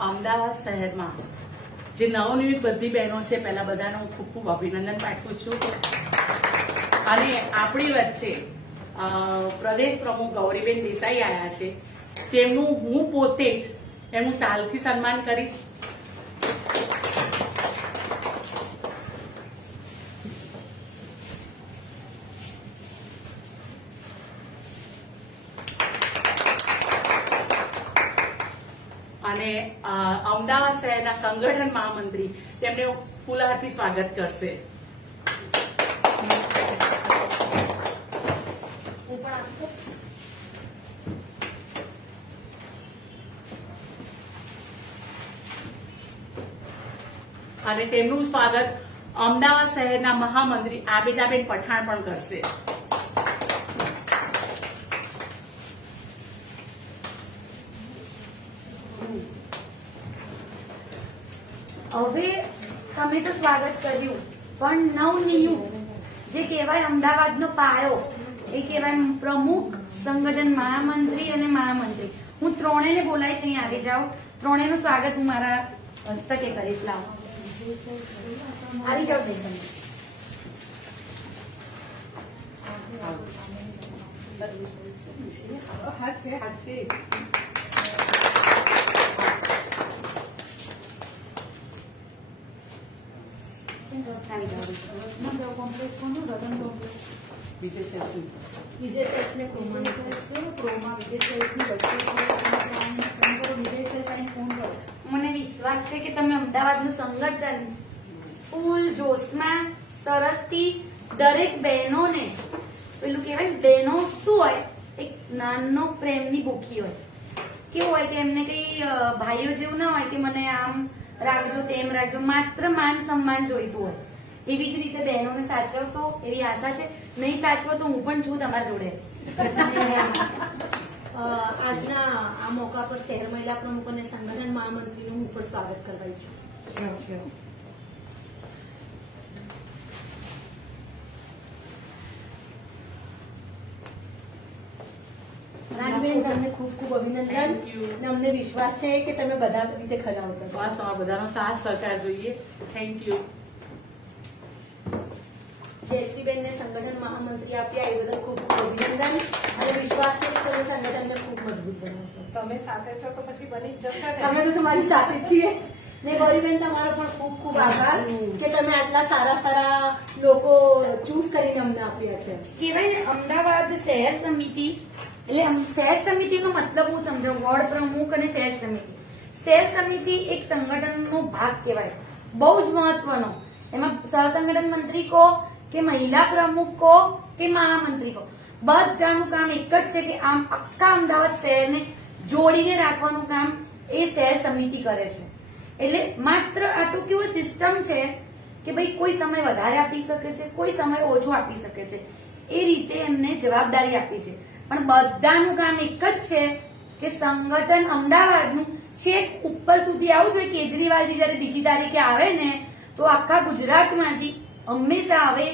અમદાવાદ શહેરમાં જે નવનિર્મિત બધી બહેનો છે, પહેલા બધાને હું ખૂબ ખૂબ અભિનંદન પાઠવું છું. અને આપણી વચ્ચે પ્રદેશ પ્રમુખ ગૌરીબેન દેસાઈ આવ્યા છે, તેમનું હું પોતે જ એમનું સાલથી સન્માન કરીશ. અને અમદાવાદ શહેરના સંગઠન મહામંત્રી તેમને ફૂલહારથી સ્વાગત કરશે. અને તેમનું સ્વાગત અમદાવાદ શહેરના મહામંત્રી આબેદાબેન પઠાણ પણ કરશે. હવે તમે તો સ્વાગત કર્યું, પણ નવનિયુક્ત જે કહેવાય અમદાવાદનો પાયો એ કહેવાય પ્રમુખ, સંગઠન મહામંત્રી અને મહામંત્રી. હું ત્રણેયને બોલાવીશ, અહીં આવી જાઓ. ત્રણેયનું સ્વાગત હું મારા હસ્તકે કરીશ. લાવો, આવી જાઓ. મને વિશ્વાસ છે કે તમે અમદાવાદનું સંગઠન ફૂલ જોશમાં સરસથી દરેક બહેનોને પેલું કહેવાય, બહેનો શું હોય, એક નાનો પ્રેમની ભૂખી હોય. કેવું હોય કે એમને કઈ ભાઈઓ જેવું ના હોય કે મને આમ રાખજો તેમ રાખજો, માત્ર માન સન્માન જોઈતું હોય. એવી જ રીતે બહેનોને સાચવશો એવી આશા છે. નહીં સાચવો તો હું પણ છું તમારા જોડે. આજના આ મોકા પર શહેર મહિલા પ્રમુખ અને સંગઠન મહામંત્રીનું હું પણ સ્વાગત કરવા છું. રાણીબેન, તમને ખૂબ ખૂબ અભિનંદન. અને અમને વિશ્વાસ છે કે તમે બધા રીતે ખરા ઉતરશો. બસ તમારા બધાનો સાથ સહકાર જોઈએ. Thank you. જયશ્રીબેનને સંગઠન મહામંત્રી આપ્યા એ બદલ ખૂબ ખૂબ અભિનંદન. અને વિશ્વાસ છે કે તમે સંગઠનને ખૂબ મજબૂત બનાવશો. તમે સાથે છો તો પછી બની જ જશે ને. અમે તો તમારી સાથે જ છીએ. ને ગૌરીબેન, તમારો પણ ખૂબ ખૂબ આભાર કે તમે આટલા સારા સારા લોકો ચૂઝ કરીને અમને આપ્યા છે. કહેવાય ને અમદાવાદ શહેર સમિતિ, એટલે શહેર સમિતિનો મતલબ હું સમજાવું. વોર્ડ પ્રમુખ અને શહેર સમિતિ. શહેર સમિતિ એક સંગઠનનો ભાગ કહેવાય, બહુ જ મહત્વનો. એમાં સહસંગઠન મંત્રી કહો કે મહિલા પ્રમુખ કહો કે મહામંત્રી કહો, બધાનું કામ એક જ છે કે આમ આખા અમદાવાદ શહેરને જોડીને રાખવાનું કામ એ શહેર સમિતિ કરે છે. એટલે માત્ર આ તો કેવું સિસ્ટમ છે કે ભાઈ કોઈ સમય વધારે આપી શકે છે, કોઈ સમય ઓછો આપી શકે છે, એ રીતે એમને જવાબદારી આપી છે. પણ બધાનું કામ એક જ છે કે સંગઠન અમદાવાદનું છેક ઉપર સુધી આવું જોઈએ. કેજરીવાલજી જયારે બીજી તારીખે આવે ને તો આખા ગુજરાતમાંથી હંમેશા હવે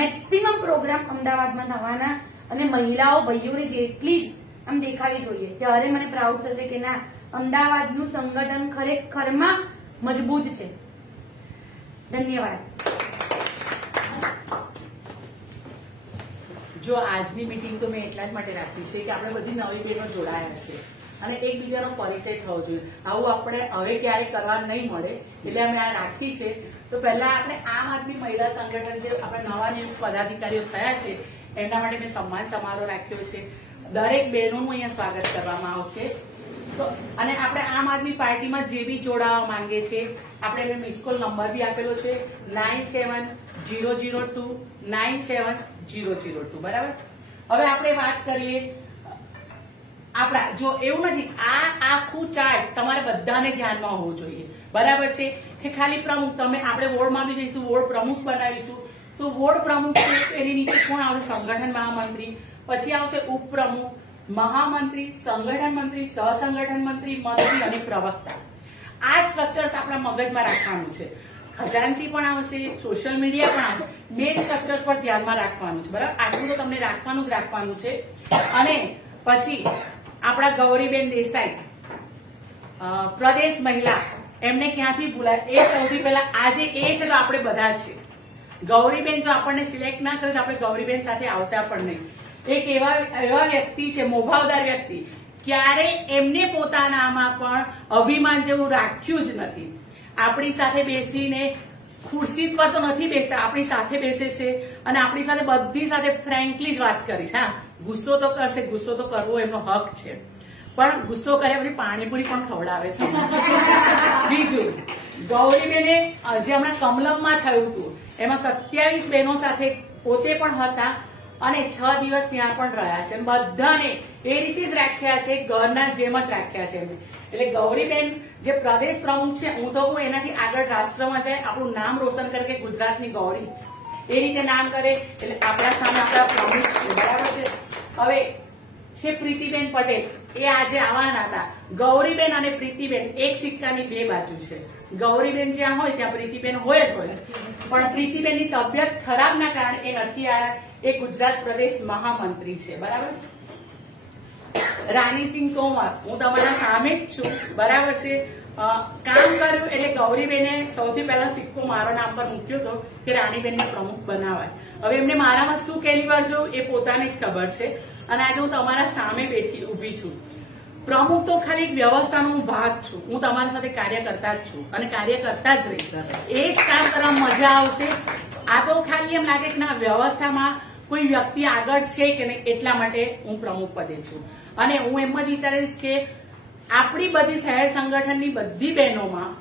મેક્સિમમ પ્રોગ્રામ અમદાવાદમાં થવાના, અને મહિલાઓ ભાઈઓને જેટલી જ આમ દેખાવી જોઈએ ત્યારે મને પ્રાઉડ થશે કે ના, અમદાવાદનું સંગઠન ખરેખરમાં મજબૂત છે. ધન્યવાદ. જો આજની મીટિંગ તો મેં એટલા જ માટે રાખી છે કે આપણે બધી નવી બહેનો જોડાયા છે અને એકબીજાનો પરિચય થવો જોઈએ. આવું આપણે હવે ક્યારેય કરવા નહીં મળે, એટલે અમે આ રાખી છે. તો પહેલા આપણે આમ આદમી મહિલા સંગઠન જે આપણે નવા નિયુક્ત પદાધિકારીઓ થયા છે એના માટે મેં સન્માન સમારોહ રાખ્યો છે. દરેક બહેનોનું અહીંયા સ્વાગત કરવામાં આવશે. તો અને આપણે આમ આદમી પાર્ટીમાં જે બી જોડાવા માંગે છે, આપણે મિસકોલ નંબર બી આપેલો છે 9700297002. બરાબર. હવે આપણે વાત કરીએ આપણા, જો એવું નથી, આ આખું ચાર્ટ તમારે બધાને ધ્યાનમાં હોવું જોઈએ. બરાબર છે કે ખાલી પ્રમુખ, તમે આપણે વોર્ડમાં બી જઈશું, વોર્ડ પ્રમુખ બનાવીશું તો વોર્ડ પ્રમુખ એની નીચે કોણ આવશે? સંગઠન મહામંત્રી, પછી આવશે ઉપપ્રમુખ, મહામંત્રી, સંગઠન મંત્રી, સહસંગઠન મંત્રી, મંત્રી અને પ્રવક્તા. આ સ્ટ્રક્ચર્સ આપણા મગજમાં રાખવાનું છે. ખજાનચી પણ આવશે, સોશિયલ મીડિયા પણ આવશે. મેઇન સ્ટ્રક્ચર્સ પર ધ્યાનમાં રાખવાનું છે. બરાબર, આટલું તો તમને રાખવાનું જ રાખવાનું છે. અને પછી આપણા ગૌરીબેન દેસાઈ પ્રદેશ મહિલા એમને ક્યાંથી ભૂલાય એ સૌથી પહેલા આજે એ છે તો આપણે બધા છે. ગૌરીબેન જો આપણને સિલેક્ટ ના કરે તો આપણે ગૌરીબેન સાથે આવતા પણ નહીં. એક એવા વ્યક્તિ છે, મોભાવદાર વ્યક્તિ, ક્યારે એમને પોતાનામાં પણ અભિમાન જેવું રાખ્યું જ નથી. આપણી સાથે બેસીને ખુરશી પર તો નથી બેસતા, આપણી સાથે બેસે છે અને આપણી સાથે બધી સાથે ફ્રેન્કલી જ વાત કરીશ. હા, ગુસ્સો તો કરશે, ગુસ્સો તો કરવો એમનો હક છે, પણ ગુસ્સો કર્યા પછી પાણીપુરી પણ ખવડાવે છે. બીજું, ગૌરીબેને જે હમણાં કમલમમાં થયું હતું એમાં 27 બહેનો સાથે પોતે પણ હતા અને 6 દિવસ ત્યાં પણ રહ્યા છે. બધાને એ રીતે જ રાખ્યા છે, ઘરના જેમ જ રાખ્યા છે એમને. એટલે ગૌરીબેન જે પ્રદેશ પ્રમુખ છે, હું તો કહું એનાથી આગળ રાષ્ટ્રમાં જાય, આપણું નામ રોશન કરે કે ગુજરાતની ગૌરી એ રીતે નામ કરે. એટલે આપણા સામે આપણા પ્રમુખ છે, બરાબર છે. હવે છે પ્રીતિબેન પટેલ, એ આજે આવવાના હતા. ગૌરીબેન અને પ્રીતિબેન એક સિક્કાની બે બાજુ છે. ગૌરીબેન જ્યાં હોય ત્યાં પ્રીતિબેન હોય જ હોય, પણ પ્રીતિબેનની તબિયત ખરાબના કારણે એ નથી આવ્યા. એ ગુજરાત પ્રદેશ મહામંત્રી છે, બરાબર. રાનીસિંહ તોમર, હું તમારા સામે જ છું, બરાબર છે. કામ કર્યું એટલે ગૌરીબેને સૌથી પહેલા સિક્કો મારા નામ પર મૂક્યો હતો કે રાનીબેનને પ્રમુખ બનાવાય. હવે એમને મારામાં શું કેલિબર જોયું એ પોતાને જ ખબર છે અને આજે હું તમારા સામે બેઠી ઊભી છું. પ્રમુખ તો ખાલી એક વ્યવસ્થાનો હું ભાગ છું. હું તમારી સાથે કાર્ય કરતા જ છું અને કાર્ય કરતા જ રહીશ. એ જ કામ કરવામાં મજા આવશે. આ તો ખાલી એમ લાગે કે ના, વ્યવસ્થામાં કોઈ વ્યક્તિ આગળ છે કે નહીં એટલા માટે હું પ્રમુખ પદે છું. અને હું એમ જ વિચારીશ કે આપણી બધી શહેર સંગઠનની બધી બહેનોમાં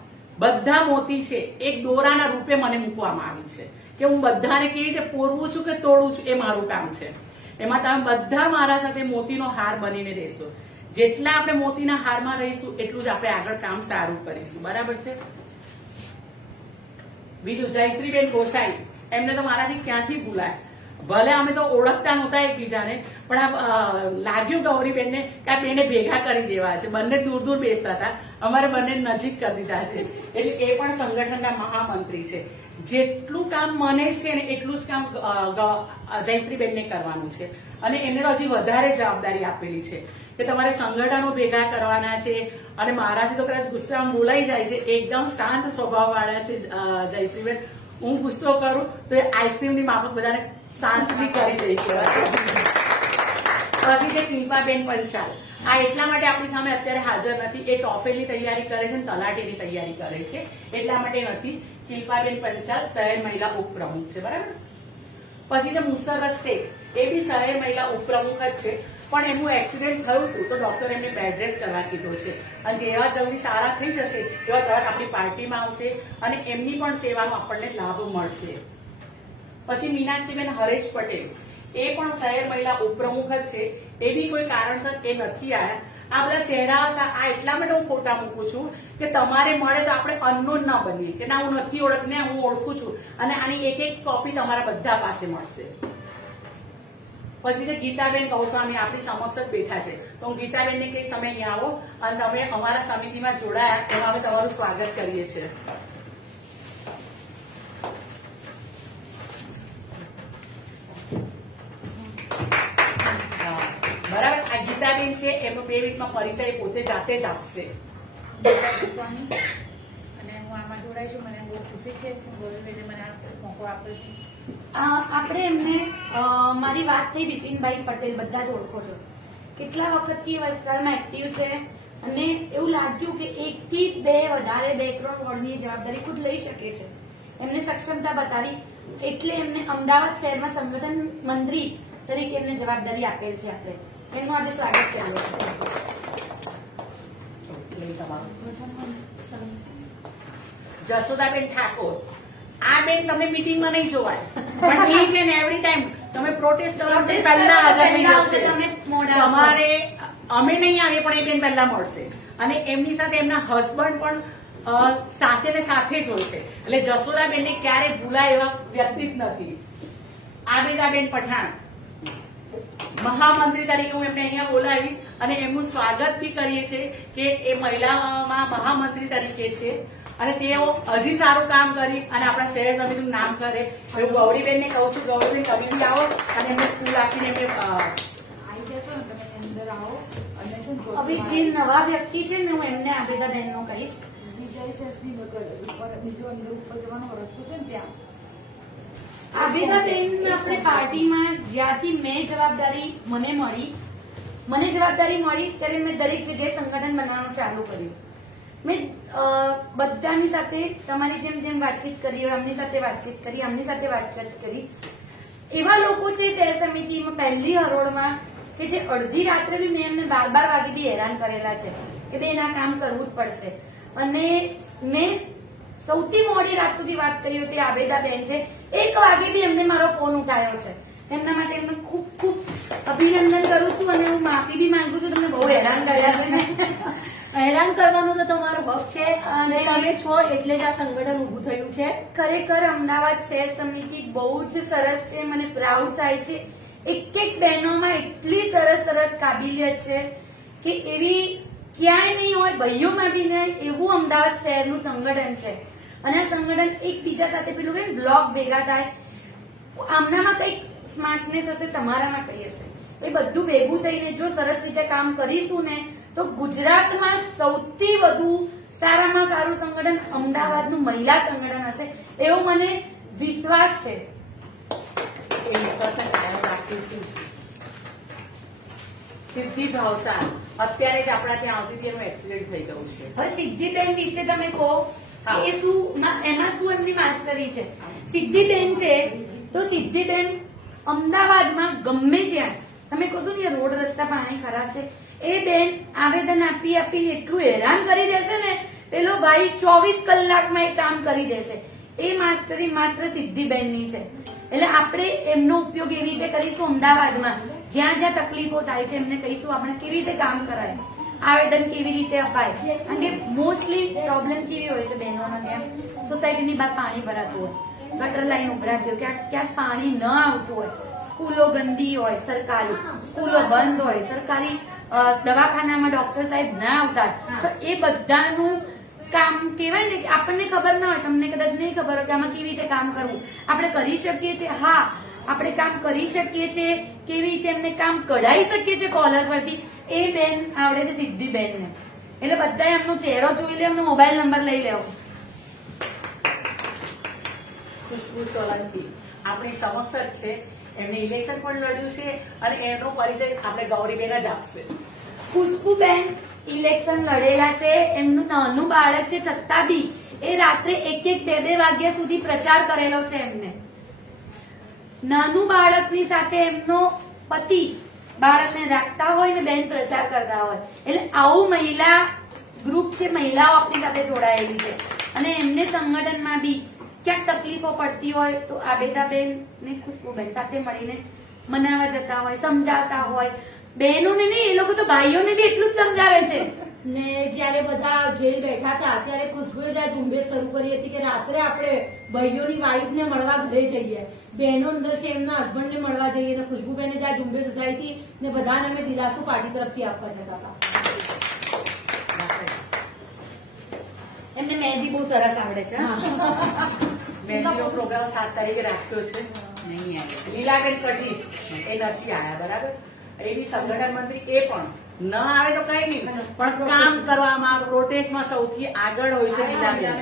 બધા મોતી છે, એક દોરાના રૂપે મને મૂકવામાં આવી છે કે હું બધાને કેવી રીતે પોરવું છું કે તોડું છું એ મારું કામ છે. એમાં તમે બધા મારા સાથે મોતીનો હાર બનીને રહેશો. જેટલા આપણે મોતીના હારમાં રહીશું એટલું જ આપણે આગળ કામ સારું કરીશું, બરાબર છે. બીજું, જયશ્રીબેન ગોસાઈ, એમને તો મારાથી ક્યાંથી ભૂલાય. ભલે અમે તો ઓળખતા નહોતા એકબીજાને, પણ આ લાગ્યું ગૌરીબેનને કે આ બેને ભેગા કરી દેવા છે. બંને દૂર દૂર બેસતા હતા, અમારે બંને નજીક કરી દીધા છે. એટલે એ પણ સંગઠનના મહામંત્રી છે. જેટલું કામ મને છે ને એટલું જ કામ જયશ્રીબેનને કરવાનું છે અને એમને તો હજી વધારે જવાબદારી આપેલી છે કે તમારે સંગઠનો ભેગા કરવાના છે. અને મારાથી તો કદાચ ગુસ્સામાં બોલાઈ જાય છે. એકદમ શાંત સ્વભાવ વાળા છે જયશ્રીબેન. હું ગુસ્સો કરું તો એ આઈસ્ક્રીમની માફક બધાને શાંતિ કરી દઈ છે. પછી છે કિંપાબેન પંચાલ, આ એટલા માટે આપણી સામે અત્યારે હાજર નથી. એ ટોફેલની તૈયારી કરે છે, તલાટીની તૈયારી કરે છે, એટલા માટે નથી. કિંપાબેન પંચાલ શહેર મહિલા ઉપપ્રમુખ છે, બરાબર. પછી છે મુસરત શેખ, એ બી શહેર મહિલા ઉપપ્રમુખ જ છે, પણ એમનું એક્સિડન્ટ થયું હતું તો ડોક્ટરે એમને બેડ રેસ્ટ કરવા કીધો છે. અને જેવા જલ્દી સારા થઈ જશે એવા તરત આપણી પાર્ટીમાં આવશે અને એમની પણ સેવાનો આપણને લાભ મળશે. પછી મીનાક્ષીબેન હરેશ પટેલ, એ પણ શહેર મહિલા ઉપપ્રમુખ જ છે. એ બી કોઈ કારણસર એ નથી આવ્યા. આ બધા ચહેરા આ એટલા માટે હું ફોટા મૂકું છું કે તમારે મળે તો આપણે અનનોન ના બનીએ કે ના હું નથી ઓળખને, હું ઓળખું છું અને આની એક એક કોપી તમારા બધા પાસે મળશે. પછી છે ગીતાબેન ગૌસ્વામી, આપણી સમક્ષ જ બેઠા છે, તો હું ગીતાબેનને કહીશ તમે અહીંયા આવો અને તમે અમારા સમિતિમાં જોડાયા એમાં અમે તમારું સ્વાગત કરીએ છીએ. બરાબર. આ ગીતાબેન છે એમનો 2 મિનિટમાં પરિચય પોતે જાતે જ આપશે. અને હું આમાં જોડાઈ છું. મને બહુ ખુશી છે કે ગૌરીબેને મને આ મોકો આપ્યો છે. આપણે એમને મારી વાત થઈ વિપિનભાઈ પટેલ, બધા જ ઓળખો છો. કેટલા વખતથી વલસાડમાં એક્ટિવ છે અને એવું લાગ્યું કે 1 થી 2 વધારે 2-3 વોર્ડની જવાબદારી ખુદ લઈ શકે છે. એમને સક્ષમતા બતાવી એટલે એમને અમદાવાદ શહેરમાં સંગઠન મંત્રી તરીકે એમને જવાબદારી આપેલ છે. આપણે એમનું આજે સ્વાગત ચાલુ છે. જસોદાબેન ઠાકોર, આ બેન તમને મીટિંગમાં નહીં જોવાય, પણ એ છે ને એવરી ટાઈમ તમે પ્રોટેસ્ટ કરો પહેલા હાજર થઈ જશે. તમારે અમે નહીં આવીએ પણ એ બેન પહેલા મળશે અને એમની સાથે એમના હસબન્ડ પણ સાથે ને સાથે જ હોય છે. એટલે જસોદાબેનને ક્યારે ભૂલાય એવા વ્યક્તિ જ નથી. આબેદાબેન પઠાણ, મહામંત્રી તરીકે હું એમને અહીંયા બોલાવીશ અને એમનું સ્વાગત બી કરીએ છીએ કે એ મહિલામાં મહામંત્રી તરીકે છે અને તેઓ હજી સારું કામ કરી અને આપણા શહેર સમિતિનું નામ કરે. હું ગૌરીબેનને કહું છું, ગૌરીબેન તમે બી આવો અને એમને સ્કૂલ આપીને એમને આવી જશો ને તમે અંદર આવો અને શું હવે જે નવા વ્યક્તિ છે ને હું એમને આબેદા બહેનનું કહીશ. વિજય સેલ્સની નકલ ઉપર બીજો અંદર ઉપર જવાનો રસ્તો છે ને ત્યાં આબેદા બેન આપણે પાર્ટીમાં જ્યારથી મેં જવાબદારી મળી ત્યારે મેં દરેક જગ્યાએ સંગઠન બનાવવાનું ચાલુ કર્યું. મેં બધાની સાથે તમારી જેમ જેમ વાતચીત કરી હોય આમની સાથે વાતચીત કરી. એવા લોકો છે શહેર સમિતિમાં પહેલી હરોળમાં કે જે અડધી રાત્રે બી મેં એમને 12 વાગ્યાથી હેરાન કરેલા છે કે બેન આ કામ કરવું જ પડશે. અને મેં સૌથી મોડી રાત સુધી વાત કરી હતી આબેદા બેન છે. 1 વાગે બી એમને મારો ફોન ઉઠાવ્યો છે. એમના માટે એમને ખૂબ ખૂબ અભિનંદન કરું છું અને હું માફી બી માંગુ છું. તમને બહુ હેરાન કર્યા છે મેં. હેરાન કરવાનો તો તમારો હક છે અને તમે છો એટલે જ આ સંગઠન ઊભું થયું છે. ખરેખર અમદાવાદ શહેર સમિતિ બહુ જ સરસ છે. મને પ્રાઉડ થાય છે. એક બહેનોમાં એટલી સરસ કાબિલિયત છે કે એવી ક્યાંય નહીં હોય, ભાઈઓમાં બી નહીં એવું અમદાવાદ શહેરનું સંગઠન છે. અને આ સંગઠન એકબીજા સાથે પેલું કે બ્લોક ભેગા થાય, આમનામાં કઈક સ્માર્ટનેસ હશે, તમારામાં કઈ હશે, એ બધું ભેગું થઈને જો સરસ રીતે કામ કરીશું ને તો ગુજરાતમાં સૌથી વધુ સારામાં સારું સંગઠન અમદાવાદનું મહિલા સંગઠન હશે એવો મને વિશ્વાસ છે. એ વિશ્વાસને કાયમ રાખીશું. સિદ્ધિ ભાવસાર અત્યારે જ આપણા ત્યાં આવતી હતી, એનું એક્સિડન્ટ થઈ ગયું છે. હવે સિદ્ધિબેન વિશે તમે કહો હા. એ એમાં શું એમની માસ્ટરી છે. સિદ્ધિબેન છે તો સિદ્ધિબેન અમદાવાદમાં ગમે ત્યાં તમે કહો છો ને રોડ રસ્તા પાણી ખરાબ છે, એ બેન આવેદન આપી એટલું હેરાન કરી દેશે ને પેલો ભાઈ 24 કલાકમાં એ કામ કરી દેશે. એ માસ્ટરી માત્ર સિદ્ધિબેનની છે. એટલે આપણે એમનો ઉપયોગ એવી રીતે કરીશું અમદાવાદમાં જ્યાં જ્યાં તકલીફો થાય છે એમને કહીશું આપણે કેવી રીતે કામ કરાય, આવેદન કેવી રીતે અપાય. કારણ કે મોસ્ટલી પ્રોબ્લેમ કેવી હોય છે બહેનોના ત્યાં સોસાયટીની બહાર પાણી ભરાતું હોય, ગટર લાઈન ઉભરાતી હોય, ક્યાંક પાણી ન આવતું હોય, સ્કૂલો ગંદી હોય, સરકારી સ્કૂલો બંધ હોય, સરકારી દવાખાનામાં ડોક્ટર સાહેબ ના આવતા, તો એ બધાનું કામ કહેવાય ને કે આપણને ખબર ના હોય, તમને કદાચ નહીં ખબર હોય કે આમાં કેવી રીતે કામ કરવું. આપણે કરી શકીએ છીએ, હા આપણે કામ કરી શકીએ છીએ. કેવી રીતે એમને કામ કઢાઈ શકીએ છીએ કોલર પરથી એ બેન આવડે છે સિદ્ધિબેનને. એટલે બધા એમનો ચહેરો જોઈ લે, એમનો મોબાઈલ નંબર લઈ લેવો. ખુશ્બુ સોલંકી આપણી સમક્ષ જ છે. એમને ઇલેક્શન પણ લડ્યું છે અને એનો પરિચય આપણે ગૌરીબેન જ આપશે. ખુશ્બુબેન ઇલેક્શન લડેલા છે, એમનું નાનું બાળક છે છતાં બી એ રાત્રે 1-2 વાગ્યા સુધી પ્રચાર કરેલો છે. એમને નાનું બાળકની સાથે એમનો પતિ બાળકને રાખતા હોય ને બેન પ્રચાર કરતા હોય. એટલે આવું મહિલા ગ્રુપ છે, મહિલાઓ આપણી સાથે જોડાયેલી છે. અને એમને સંગઠનમાં બી ક્યાંક તકલીફો પડતી હોય તો આબેદાબેન ને ખુશ્બુબેન સાથે મળીને મનાવવા જતા હોય, સમજાવતા હોય. બહેનોને નહીં, એ લોકો તો ભાઈઓને બી એટલું જ સમજાવે છે. ને જયારે બધા જેલ બેઠા હતા ત્યારે ખુશ્બુએ જ આ ઝુંબેશ શરૂ કરી હતી કે રાત્રે આપણે ભાઈઓની વાઈફને મળવા ઘરે જઈએ, બહેનો અંદર છે એમના હસબન્ડને મળવા જઈએ. ને ખુશ્બુબેને જ આ ઝુંબેશ ઉઠાવી હતી ને બધાને અમે દિલાસો પાર્ટી તરફથી આપવા જતા હતા. એમને મહેંદી બહુ સરસ આવડે છે. મહેંદીનો પ્રોગ્રામ 7 તારીખે રાખ્યો છે. નહીં આવે લીલાબેન કઢી એ નથી આવ્યા, બરાબર. એની સંગઠન મંત્રી એ પણ ન આવે તો કઈ નહીં, પણ કામ કરવામાં પ્રોટેસ્ટમાં સૌથી આગળ હોય છે લીલાબેન.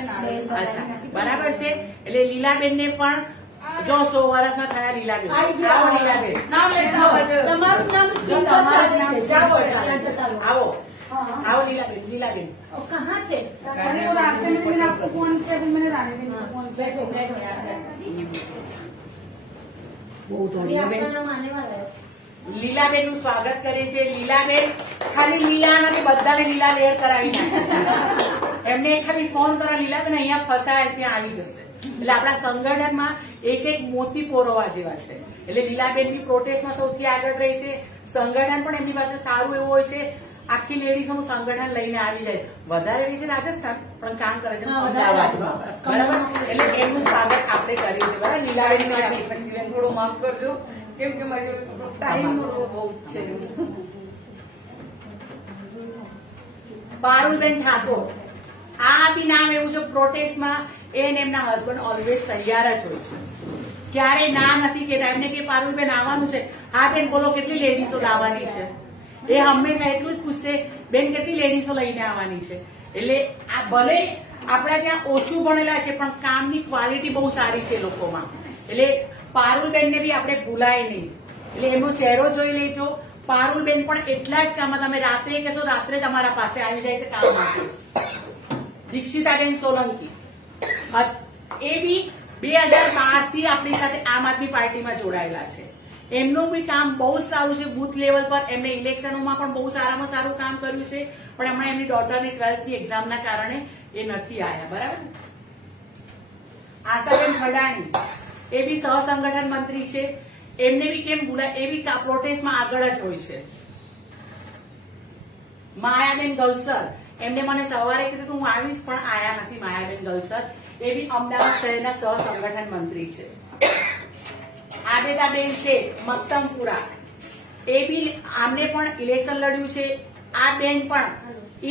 અચ્છા, બરાબર છે. એટલે લીલાબેન ને પણ જો 100 વર્ષના થયા લીલાબેન. આવો લીલાબેન, તમારું નામ જો તમારું નામ જાઓ, ત્યાં જતા રહો. આવો આવો લીલાબેન. લીલાબેન કહાં છે? मैंने वो रास्ते में मैंने आपको फोन किया, फिर मैंने रानी को फोन किया. બેઠો બેઠો યાર. બહુ તો अभी લીલાબેન आपका नाम आने वाला है. લીલાબેન નું સ્વાગત કરે છે. લીલાબેન ખાલી લીલા નથી, બધાને લીલા લેર કરાવી નાખે છે. એમને ખાલી ફોન કરો, લીલાબેન અહીંયા ફસાય ત્યાં આવી જશે. એટલે આપણા સંગઠનમાં એક મોતી પોરવા જેવા છે. એટલે લીલાબેન બી પ્રોટેસ્ટમાં સૌથી આગળ રહી છે. સંગઠન પણ એમની પાસે સારું એવું હોય છે. આખી લેડીઝોનું સંગઠન લઈને આવી જાય. વધારે રહી છે રાજસ્થાન પણ કામ કરે છે અમદાવાદમાં, બરાબર. એટલે એમનું સ્વાગત આપણે કરીએ છીએ, બરાબર. લીલાબેન થોડું માફ કરજો કેમ કે મારી ટાઈમ બહુ જ છે. પારુલબેન ઠાકોર આ બી નામ એવું છે પ્રોટેસ્ટમાં. એને એમના હસબન્ડ ઓલવેઝ તૈયાર જ હોય છે, ક્યારેય ના નથી કહેતા. એમને કે પારુલબેન આવવાનું છે, હા બેન બોલો કેટલી લેડીઝો લાવવાની છે. એ હંમેશા એટલું જ પૂછશે બેન કેટલી લેડીઝો લઈને આવવાની છે. એટલે આ ભલે આપણા ત્યાં ઓછું ભણેલા છે પણ કામની ક્વોલિટી બહુ સારી છે લોકોમાં. એટલે પારુલબેનને બી આપણે ભૂલાય નહીં. એટલે એમનો ચહેરો જોઈ લેજો. પારુલબેન પણ એટલા જ કામમાં, તમે રાત્રે કહેશો રાત્રે તમારા પાસે આવી જાય છે કામ માટે. દીક્ષિતાબેન સોલંકી એ બી 2012 થી આપણી સાથે આમ આદમી પાર્ટીમાં જોડાયેલા છે. એમનું બી કામ બહુ જ સારું છે. બુથ લેવલ પર એમને ઇલેક્શનોમાં પણ બહુ સારામાં સારું કામ કર્યું છે. પણ હમણાં એમની ડોટરની 12th ની એક્ઝામના કારણે એ નથી આવ્યા. બરાબર. આશાબેન ખડાણી એ બી સહસંગઠન મંત્રી છે. એમને બી કેમ બોલાય, એ બી પ્રોટેસ્ટમાં આગળ જ હોય છે. માયાબેન ગલસર એમને મને સવારે કીધું કે હું આવીશ પણ આયા નથી. માયાબેન ગલસર એ બી અમદાવાદ શહેરના સહસંગઠન મંત્રી છે. આબેદાબેન છે મક્તમપુરા, એ બી આમને પણ ઇલેક્શન લડ્યું છે. આ બેન પણ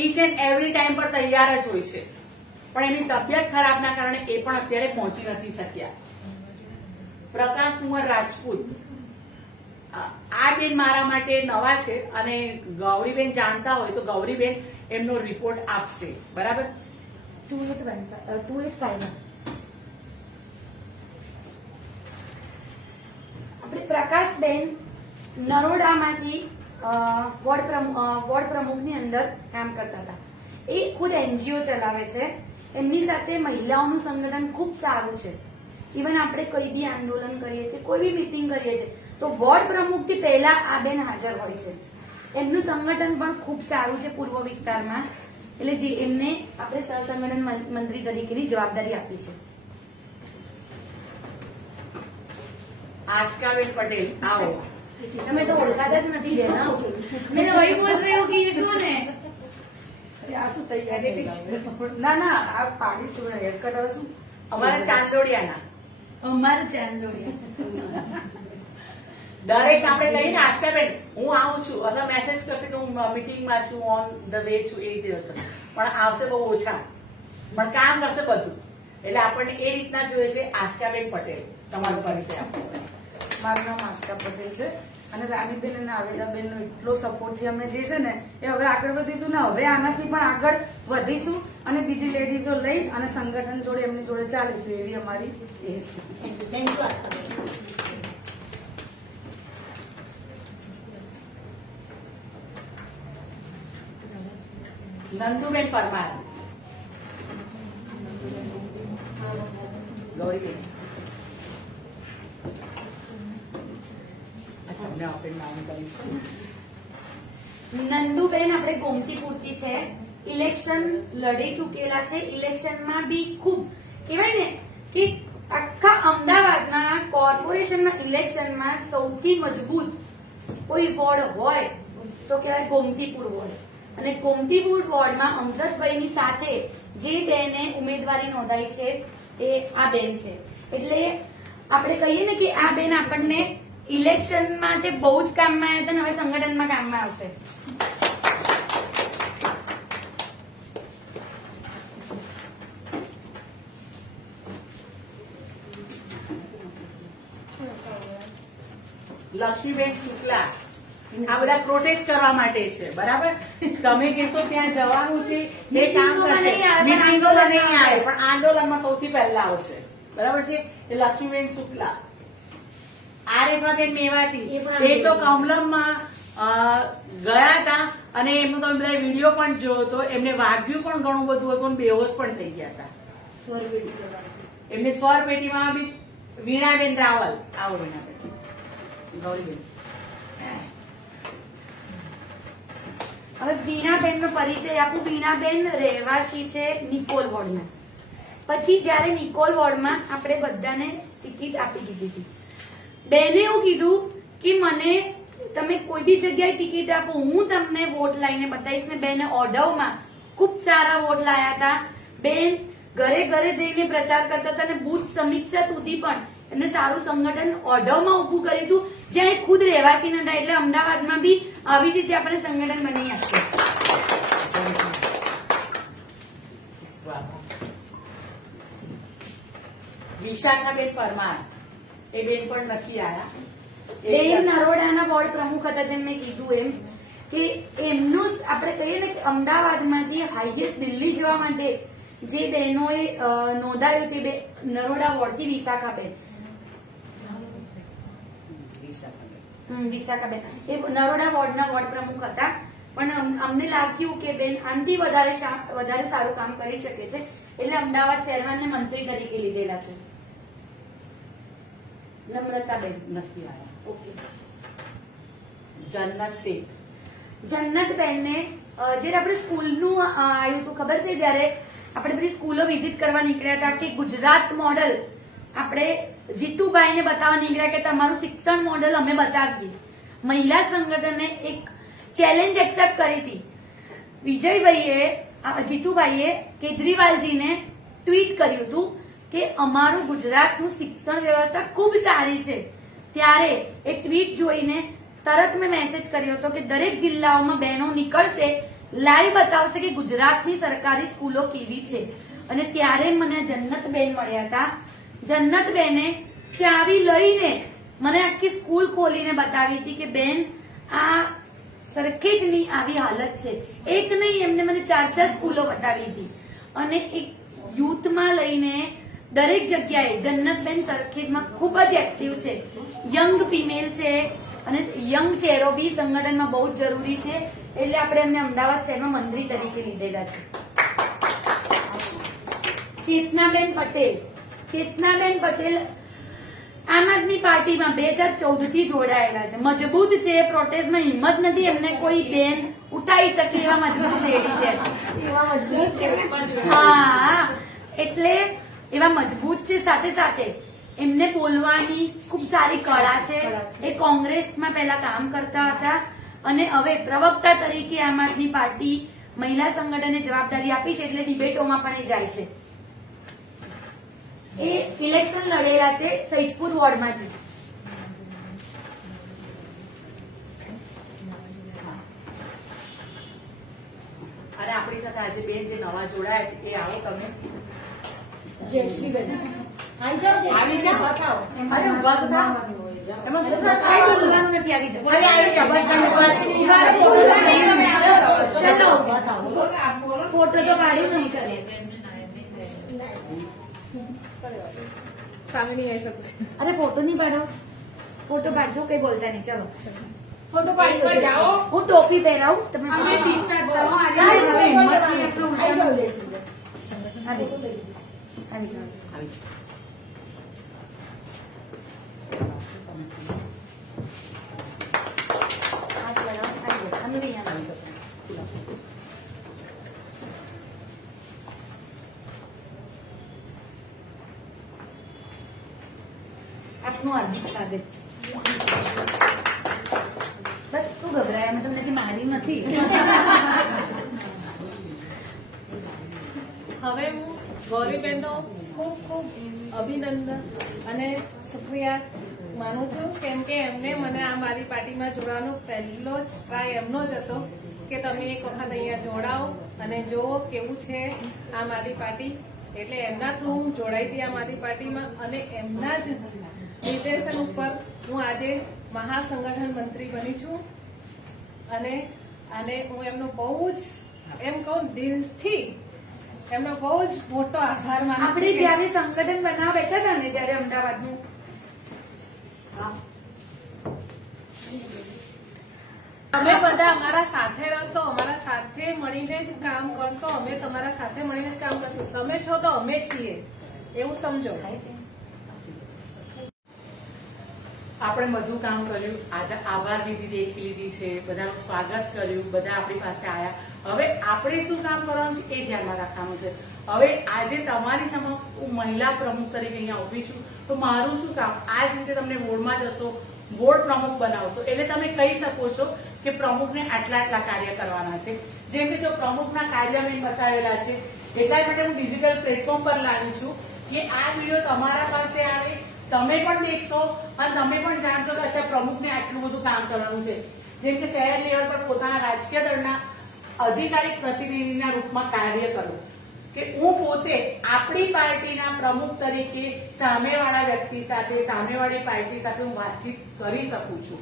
ઈચ એન્ડ એવરી ટાઈમ પર તૈયાર જ હોય છે. પણ એની તબિયત ખરાબના કારણે એ પણ અત્યારે પહોંચી નથી શક્યા. પ્રકાશ કુમાર રાજપૂત આ બેન મારા માટે નવા છે અને ગૌરીબેન જાણતા હોય તો ગૌરીબેન એમનો રિપોર્ટ આપશે. બરાબર. 2851 આપણે પ્રકાશબેન નરોડામાંથી વોર્ડ પ્રમુખની અંદર કામ કરતા હતા. એ ખુદ એનજીઓ ચલાવે છે. એમની સાથે મહિલાઓનું સંગઠન ખૂબ સારું છે. ઇવન આપણે કોઈ બી આંદોલન કરીએ છીએ, કોઈ બી મીટિંગ કરીએ છીએ તો વોર્ડ પ્રમુખથી પહેલા આ બેન હાજર હોય છે. એમનું સંગઠન પણ ખૂબ સારું છે પૂર્વ વિસ્તારમાં. એટલે જે એમને આપણે સહસંગઠન મંત્રી તરીકેની જવાબદારી આપી છે. આશકાબેન પટેલ આવો. તમે તો ઓળખાતા જ નથી બેન. મેં તો વહી બોલ રહી હું કે એટલું ને. આ શું તૈયારી ના ના આ પાડી છું હેરકટ હવે શું અમારા ચાંદોડિયાના અમારું ચાંદોડિયા દરેક આપણે કહીને આશકાબેન હું આવું છું અથવા મેસેજ કરશે કે હું મીટિંગમાં છું, ઓન ધ વે છું, એ રીતે હશે. પણ આવશે બહુ ઓછા, પણ કામ કરશે બધું. એટલે આપણને એ રીતના જોઈએ છે. આશકાબેન પટેલ તમારો પરિચય આપો. મારું નામ આસ્કા પટેલ છે અને રાનીબેન અને આવેલાબેનનો એટલો સપોર્ટથી અમે જે છે ને એ હવે આગળ વધીશું ને હવે આનાથી પણ આગળ વધીશું અને બીજી લેડીઝો લઈ અને સંગઠન જોડે એમની જોડે ચાલીશું એવી અમારી એ છે. થેન્ક યુ આસ્થાબેન. નંદુબેન પરમાર. ગૌરીબેન તમને આપણે નામ કરીશું. નંદુબેન આપણે ગોમતીપુરથી છે. ઇલેક્શન લડી ચૂકેલા છે. ઇલેક્શનમાં બી ખૂબ કહેવાય ને કે આખા અમદાવાદના કોર્પોરેશનના ઇલેક્શનમાં સૌથી મજબૂત કોઈ વોર્ડ હોય તો કહેવાય ગોમતીપુર વોર્ડ. અને ગોમતીપુર વોર્ડમાં અમજદભાઈની સાથે જે બેને ઉમેદવારી નોંધાઈ છે એ આ બેન છે. એટલે આપણે કહીએ ને કે આ બેન આપણને ઇલેક્શન માટે બહુ જ કામમાં આવ્યા હતા અને હવે સંગઠનમાં કામમાં આવશે. લક્ષ્મીબેન શુક્લા આ બધા પ્રોટેસ્ટ કરવા માટે છે. બરાબર. તમે કહેશો ત્યાં જવાનું છે એ કામ કરશે. મીટિંગોમાં નહીં આવે પણ આંદોલનમાં સૌથી પહેલા આવશે. બરાબર છે. એ લક્ષ્મીબેન શુક્લા. આરેફાબેન મેવાતી એ તો કમલમમાં ગયા હતા અને એમનો તમે બધા વિડીયો પણ જોયો હતો. એમને વાગ્યું પણ ઘણું બધું હતું અને બેહોશ પણ થઈ ગયા હતા. એમને સ્વર પેટીમાં બી વીણાબેન રાવલ. આવો વીણાબેન. ગૌરીબેન. હવે બીણાબેનનો પરિચય આપું. બીણાબેન રહેવાસી છે નિકોલ વોર્ડના. પછી જયારે નિકોલ વોર્ડમાં આપણે બધાને ટિકિટ આપી દીધી હતી. બેને એવું કીધું કે મને તમે કોઈ બી જગ્યાએ ટિકિટ આપો, હું તમને વોટ લાઈને બતાવીશ. ને બેને ઓઢવમાં ખૂબ સારા વોટ લાયા હતા. બેન ઘરે ઘરે જઈને પ્રચાર કરતા હતા અને બુથ સમીક્ષા સુધી પણ એમને સારું સંગઠન ઓઢવમાં ઉભું કર્યું હતું જ્યાં એ ખુદ રહેવાસી નતા. એટલે અમદાવાદમાં બી આવી રીતે આપણે સંગઠન બનાવી આપ્યું. વિશાખાબેન પરમાર એ બેન પણ નથી આયા. બેન નરોડાના વોર્ડ પ્રમુખ હતા જેમ મેં કીધું એમ. કે એમનું આપણે કહીએ ને કે અમદાવાદમાંથી હાઈએસ્ટ દિલ્હી જવા માટે જે બહેનોએ નોંધાયું તે નરોડા વોર્ડથી વિશાખાબેન વિશાખાબેન એ નરોડા વોર્ડના વોર્ડ પ્રમુખ હતા, પણ અમને લાગ્યું કે બેન આનાથી વધારે સારું કામ કરી શકે છે એટલે અમદાવાદ શહેરને મંત્રી તરીકે લીધેલા છે. નમ્રતાબેન નથી આવ્યા. ઓકે. જન્નત શેખ જન્નતબેનને જયારે આપણે સ્કૂલનું આવ્યું હતું ખબર છે, જયારે આપણે બધી સ્કૂલો વિઝિટ કરવા નીકળ્યા હતા કે ગુજરાત મોડલ આપણે જીતુભાઈને બતાવવા નીકળ્યા કે તમારું શિક્ષણ મોડલ અમે બતાવીએ. મહિલા સંગઠને એક ચેલેન્જ એક્સેપ્ટ કરી હતી. વિજયભાઈએ જીતુભાઈએ કેજરીવાલજીને ટ્વીટ કર્યું હતું કે અમારું ગુજરાતનું શિક્ષણ વ્યવસ્થા ખૂબ સારી છે. ત્યારે એ ટ્વીટ જોઈને તરત મેં મેસેજ કર્યો હતો કે દરેક જિલ્લાઓમાં બહેનો નીકળશે, લાઈવ બતાવશે કે ગુજરાતની સરકારી સ્કૂલો કેવી છે. અને ત્યારે મને જન્નતબેન મળ્યા હતા. જન્નતબેને ચાવી લઈને મને આખી સ્કૂલ ખોલીને બતાવી હતી કે બેન આ સરખેજની આવી હાલત છે. એક નહીં, એમને મને 4 સ્કૂલો બતાવી હતી. અને એક યુથમાં લઈને દરેક જગ્યાએ જન્નતબેન સરખેજમાં ખૂબ જ એક્ટિવ છે. યંગ ફિમેલ છે અને યંગ ચહેરો બી સંગઠનમાં બહુ જ જરૂરી છે, એટલે આપણે એમને અમદાવાદ શહેરમાં મંત્રી તરીકે લીધેલા છે. ચેતનાબેન પટેલ આમ આદમી પાર્ટીમાં 2014 થી જોડાયેલા છે. મજબૂત છે, પ્રોટેસ્ટમાં હિંમત નથી, એમને કોઈ બેન ઉઠાવી શકે એવા મજબૂત લેડી છે. હા, એટલે એવા મજબૂત છે. સાથે સાથે એમને બોલવાની ખૂબ સારી કળા છે. એ કોંગ્રેસમાં પહેલા કામ કરતા હતા અને હવે પ્રવક્તા તરીકે આમ આદમી પાર્ટી મહિલા સંગઠને જવાબદારી આપી છે, એટલે ડિબેટોમાં પણ એ જાય છે. એ ઇલેક્શન લડેલા છે સૈજપુર વોર્ડમાંથી. અને આપણી સાથે આજે બેન જે નવા જોડાયા છે એ આવો તમે. જયશ્રીબેન આવી જાઓ, આવી જાઓ. બતાવો. અરે ઉભા તો થાવ. એમાં શું થાય? કાંઈ બોલવાનું નથી, આવી જાઓ. અરે આવી ગયા, બસ તમે ઉભા છો. ચલો બતાવો. ફોટો તો પાડ્યું નહીં. ચાલે સામે નહીં આવી શકું. અરે ફોટો નહીં પાડો, ફોટો પાડજો, કઈ બોલતા નહીં. ચલો ફોટો પાડી જાઓ. હું ટોપી પહેરાવું તમે અમે ફોટો ટીચર તો આજે આવી હવે હિંમતથી એટલું જાઓ જયશ્રીબેન. આવી જાઓ. આવી જાઓ. આવી. હાથ લગાવો. આવી જાઓ. અમે બી અહીંયા આવી જાઓ. આપનું હાર્દિક સ્વાગત છે. બસ શું ગભરાય, અમે તમને કઈ માર્યું નથી. હવે હું ગૌરીબેનનો ખૂબ ખૂબ અભિનંદન અને શુક્રિયા માનું છું, કેમ કે એમને મને આ મારી પાર્ટીમાં જોડવાનો પહેલો જ ટ્રાય એમનો જ હતો કે તમે એક વખત અહીંયા જોડાઓ અને જુઓ કેવું છે આ મારી પાર્ટી. એટલે એમના થ્રુ હું જોડાઈ હતી આ મારી પાર્ટીમાં અને એમના જ નિર્દેશન ઉપર હું આજે મહાસંગઠન મંત્રી બની છું. અને હું એમનો બહુ જ એમ કહું દિલથી એમનો બહુ જ મોટો આભાર માનું આપણે છું કે જયારે સંગઠન બનાવવા બેઠા હતા ને, જયારે અમદાવાદનું, તમે બધા અમારા સાથે રહેશો, અમારા સાથે મળીને જ કામ કરશો, અમે તમારા સાથે મળીને જ કામ કરશું. તમે છો તો અમે છીએ એવું સમજો. આપણે બધું કામ કર્યું, આજે આભાર વિધિ દેખી લીધી છે, બધાનું સ્વાગત કર્યું, બધા આપણી પાસે આવ્યા. હવે આપણે શું કામ કરવાનું છે એ ધ્યાનમાં રાખવાનું છે. હવે આજે તમારી સમક્ષ હું મહિલા પ્રમુખ તરીકે અહીંયા ઉભી છું, તો મારું શું કામ? આ જ રીતે તમને વોર્ડમાં જશો, વોર્ડ પ્રમુખ બનાવશો એટલે તમે કહી શકો છો કે પ્રમુખને આટલા કાર્ય કરવાના છે. જેમ કે જો પ્રમુખના કાર્ય મેં બતાવેલા છે, એટલા માટે હું ડિજિટલ પ્લેટફોર્મ પર લાવી છું કે આ વિડીયો તમારા પાસે આવે, તમે પણ દેખશો અને તમે પણ જાણશો કે અચ્છા પ્રમુખને આટલું બધું કામ કરવાનું છે. જેમ કે શહેર લેવલ પર પોતાના રાજકીય દળના અધિકારી પ્રતિનિધિના રૂપમાં કાર્ય કરો કે હું પોતે આપણી પાર્ટીના પ્રમુખ તરીકે સામેવાળા વ્યક્તિ સાથે, સામેવાળી પાર્ટી સાથે હું વાતચીત કરી શકું છું.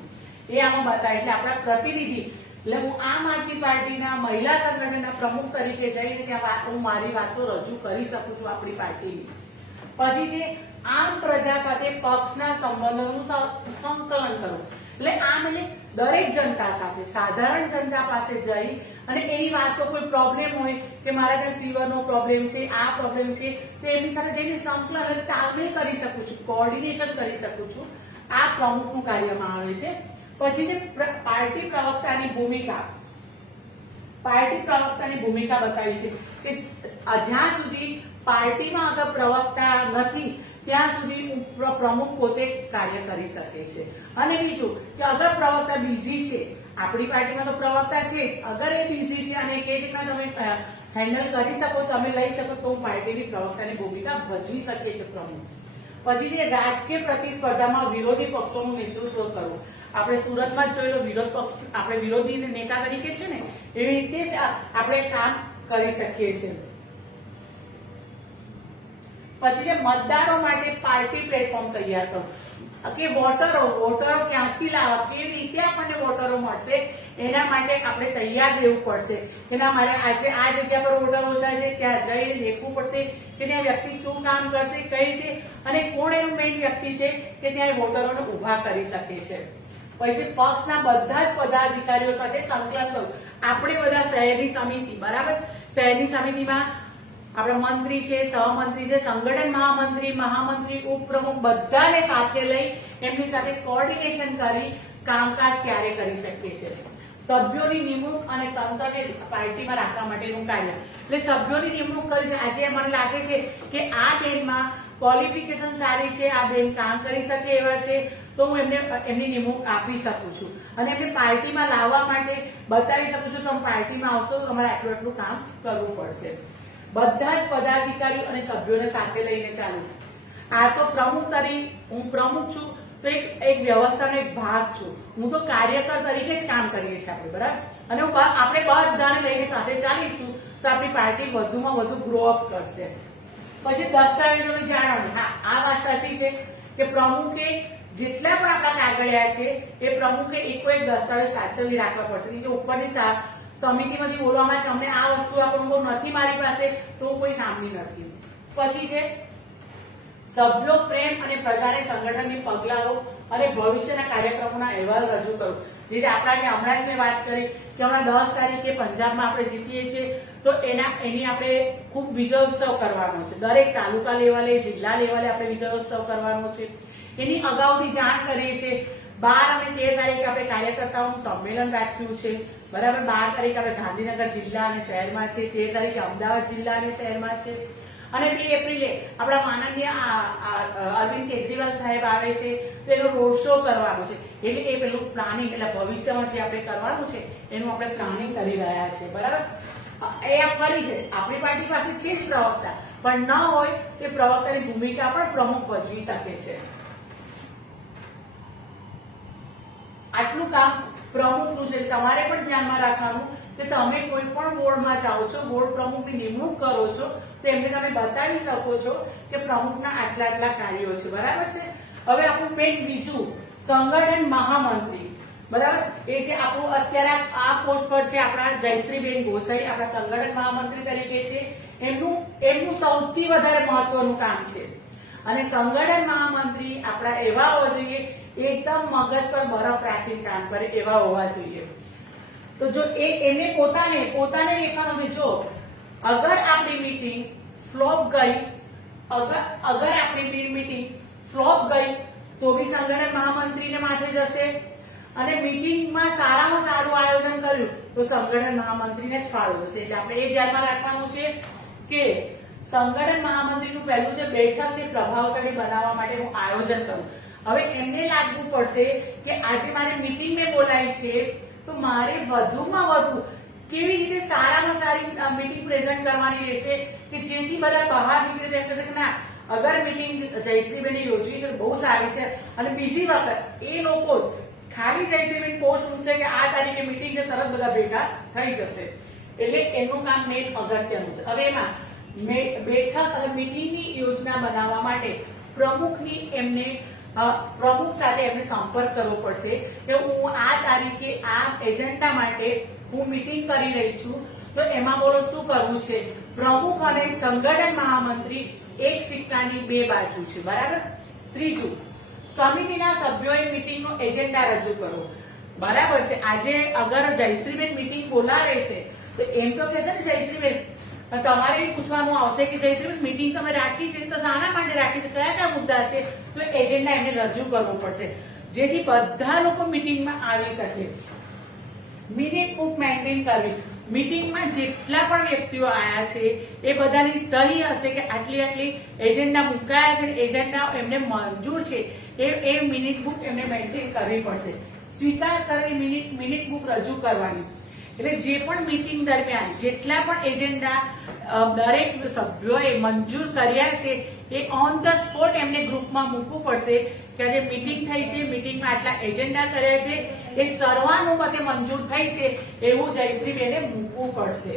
એ આમાં બતાવે એટલે આપણા પ્રતિનિધિ એટલે હું આમ આદમી પાર્ટીના મહિલા સંગઠનના પ્રમુખ તરીકે જઈને ત્યાં હું મારી વાતો રજૂ કરી શકું છું આપણી પાર્ટીની. પછી છે આમ પ્રજા સાથે પક્ષના સંબંધોનું સંકલન કરવું. એટલે આમ એટલે દરેક જનતા સાથે, સાધારણ જનતા પાસે જઈ અને એની વાતો, કોઈ પ્રોબ્લેમ હોય કે મારા ત્યાં સીવરનો પ્રોબ્લેમ છે, આ પ્રોબ્લેમ છે, તો એમની સાથે જઈને સંકલન અને તાલમેલ કરી શકું છું, કોઓર્ડિનેશન કરી શકું છું. આ પ્રમુખનું કાર્યમાં આવે છે. પછી છે પાર્ટી પ્રવક્તાની ભૂમિકા. પાર્ટી પ્રવક્તાની ભૂમિકા બતાવી છે કે જ્યાં સુધી પાર્ટીમાં અગર પ્રવક્તા નથી ત્યાં સુધી પ્રમુખ પોતે કાર્ય કરી શકે છે. અને બીજું કે અગર પ્રવક્તા બિઝી છે, આપણી પાર્ટીમાં તો પ્રવક્તા છે, અગર એ બિઝી છે અને કે છે કે તમે હેન્ડલ કરી શકો, તમે લઈ શકો, તો પાર્ટીની પ્રવક્તાની ભૂમિકા ભજવી શકે છે પ્રમુખ. પછી છે રાજકીય પ્રતિસ્પર્ધામાં વિરોધી પક્ષોનું નેતૃત્વ કરવું. આપણે સુરતમાં જ જોયેલો વિરોધ પક્ષ, આપણે વિરોધી નેતા તરીકે છે ને, એવી રીતે જ આપણે કામ કરી શકીએ છીએ. પછી જે મતદારો માટે પાર્ટી પ્લેટફોર્મ તૈયાર કરવું કે વોટરો ક્યાંથી લાવવા, કેવી રીતે આપણને વોટરો મળશે, એના માટે આપણે તૈયાર રહેવું પડશે. એના માટે આજે આ જગ્યા પર વોટર ઓછા છે, ત્યાં જઈને દેખવું પડશે કે ત્યાં વ્યક્તિ શું કામ કરશે, કઈ રીતે, અને કોણ એનું મેઇન વ્યક્તિ છે કે ત્યાં વોટરોને ઉભા કરી શકે છે. પછી પક્ષના બધા જ પદાધિકારીઓ સાથે સંકલન કરવું. આપણે બધા શહેરની સમિતિ, બરાબર, શહેરની સમિતિમાં આપણા મંત્રી છે, સહમંત્રી છે, સંગઠન મહામંત્રી, ઉપપ્રમુખ, બધાને સાથે લઈ એમની સાથે કોઓર્ડિનેશન કરી કામકાજ ક્યારે કરી શકીએ છીએ. સભ્યોની નિમણૂક અને તંત્રને પાર્ટીમાં રાખવા માટેનું કાર્ય. એટલે સભ્યોની નિમણૂક કરી છે. આજે મને લાગે છે કે આ બેનમાં ક્વોલિફિકેશન સારી છે, આ બેન કામ કરી શકે એવા છે, તો હું એમની નિમણૂક આપી શકું છું અને એમને પાર્ટીમાં લાવવા માટે બતાવી શકું છું. તમે પાર્ટીમાં આવશો તો તમારે આટલું કામ કરવું પડશે. બધા જ પદાધિકારીઓ અને સભ્યોને સાથે લઈને ચાલુ. આ તો પ્રમુખ તરીકે હું પ્રમુખ છું, તો એક વ્યવસ્થાનો એક ભાગ છું. હું તો કાર્યકર તરીકે જ કામ કરીએ છીએ આપણે, બરાબર. અને આપણે બધાને લઈને સાથે ચાલીશું તો આપણી પાર્ટી વધુમાં વધુ ગ્રો અપ કરશે. પછી દસ્તાવેજોની જાળવણી. હા, આ વાત સાચી છે કે પ્રમુખે જેટલા પણ આપણા કાગળિયા છે એ પ્રમુખે એક દસ્તાવેજ સાચવી રાખવા પડશે. કે ઉપરની સમિતિમાંથી બોલવામાં કે અમને આ વસ્તુ આપણું નથી મારી પાસે, તો કોઈ કામની નથી. પછી છે સભ્યો પ્રેમ અને પ્રજાને સંગઠનની પગલાઓ અને ભવિષ્યના કાર્યક્રમોના અહેવાલ રજૂ કરવો. જે આપણા હમણાં જ મેં વાત કરી કે હમણાં 10 તારીખે પંજાબમાં આપણે જીતીએ છીએ, તો એની આપણે ખૂબ વિજયોત્સવ કરવાનો છે. દરેક તાલુકા લેવલે, જિલ્લા લેવલે આપણે વિજયોત્સવ કરવાનો છે. એની અગાઉથી જાણ કરીએ છીએ. 12 અને 13 તારીખે આપણે કાર્યકર્તાઓનું સંમેલન રાખ્યું છે, બરાબર. 12 તારીખે આપણે ગાંધીનગર જિલ્લા અને શહેરમાં છે, 13 તારીખે અમદાવાદ જિલ્લા અને શહેરમાં છે, અને 2 એપ્રિલે આપણા માનનીય અરવિંદ કેજરીવાલ સાહેબ આવે છે, તો એનો રોડ શો કરવાનો છે. એટલે એ પેલું પ્લાનિંગ, એટલે ભવિષ્યમાં જે આપણે કરવાનું છે એનું આપણે પ્લાનિંગ કરી રહ્યા છે, બરાબર. એ ફરી છે આપણી પાર્ટી પાસે છે જ પ્રવક્તા, પણ ન હોય તે પ્રવક્તાની ભૂમિકા પણ પ્રમુખ ભજવી શકે છે. આટલું કામ પ્રમુખનું છે. તમારે પણ ધ્યાનમાં રાખવાનું કે તમે કોઈ પણ વોર્ડમાં જાઓ છો, વોર્ડ પ્રમુખની નિમણૂક કરો છો, તો એમને તમે બતાવી શકો છો કે પ્રમુખના આટલા કાર્યો છે, બરાબર છે. હવે આપણું મેઇન બીજું સંગઠન મહામંત્રી, બરાબર. એ છે આપણું અત્યારે આ પોસ્ટ પર છે આપણા જયશ્રીબેન ગોસાઈ, આપણા સંગઠન મહામંત્રી તરીકે છે. એમનું સૌથી વધારે મહત્વનું કામ છે. અને સંગઠન મહામંત્રી આપણા એવા હોવા જોઈએ, એકદમ મગજ પર બરફ રાખીને કામ કરે એવા હોવા જોઈએ. તો જો એને પોતાને દેખાનું છે, જો અગર આપણી મીટિંગ ફ્લોપ ગઈ, અગર આપણી મીટિંગ ફ્લોપ ગઈ તો બી સંગઠન મહામંત્રીને માથે જશે. અને મીટિંગમાં સારામાં સારું આયોજન કર્યું તો સંગઠન મહામંત્રીને જ ફાળો જશે. એટલે આપણે એ ધ્યાનમાં રાખવાનું છે કે સંગઠન મહામંત્રીનું પહેલું છે બેઠકને પ્રભાવશાળી બનાવવા માટેનું આયોજન કરવું. હવે એમને લાગવું પડશે કે આજે મારે મીટિંગ મેં બોલાવી છે, તો મારે વધુમાં વધુ કેવી રીતે સારામાં સારી મીટિંગ પ્રેઝન્ટ કરવાની રહેશે કે જેથી બધા બહાર નીકળે તેમ કહેશે કે ના, અગર મીટિંગ જયશ્રીબેને યોજવી છે બહુ સારી છે. અને બીજી વખત એ લોકો જ ખાલી જયશ્રીબેન પોસ્ટ મૂકશે કે આ તારીખે મીટિંગ છે, તરત બધા ભેગા થઈ જશે. એટલે એનું કામ મેં અગત્યનું છે. હવે એમાં બેઠક અને મીટિંગની યોજના બનાવવા માટે પ્રમુખની એમને પ્રમુખ સાથે એમને સંપર્ક કરવો પડશે કે હું આ તારીખે આ એજન્ડા માટે હું મીટિંગ કરી રહી છું, તો એમાં બોલો શું કરવું છે. પ્રમુખ અને સંગઠન મહામંત્રી એક સિક્કાની બે બાજુ છે, બરાબર. ત્રીજું, સમિતિના સભ્યોએ મીટિંગનો એજન્ડા રજૂ કરવો, બરાબર છે. આજે અગર જયશ્રીબેન મીટિંગ બોલાવે છે તો એમ તો કહેશે ને જયશ્રીબેન, તમારે બી પૂછવાનું આવશે કે જયશ્રીબેન મીટિંગ તમે રાખી છે તો શાના માટે રાખી છે, કયા કયા મુદ્દા છે, તો એજન્ડા એમને રજૂ કરવો પડશે જેથી બધા લોકો મીટિંગમાં આવી શકે. મિનિટ બુક મેન્ટેન કરવી, મીટિંગમાં જેટલા પણ વ્યક્તિઓ આવ્યા છે એ બધાની સહી હશે કે આટલી આટલી એજન્ડા મુકાયા છે, એજન્ડા એમને મંજૂર છે, એ મિનિટ બુક એમને મેન્ટેન કરવી પડશે. સ્વીકાર કરેલી મિનિટ બુક રજૂ કરવાની. એટલે જે પણ મીટિંગ દરમિયાન જેટલા પણ એજન્ડા દરેક સભ્યોએ મંજૂર કર્યા છે એ ઓન ધ સ્પોટ એમને ગ્રુપમાં મૂકવું પડશે કે આજે મીટિંગ થઈ છે, મીટિંગમાં આટલા એજન્ડા કર્યા છે, એ સર્વાનુમતે મંજૂર થઈ છે એવું જયશ્રીબેને મૂકવું પડશે.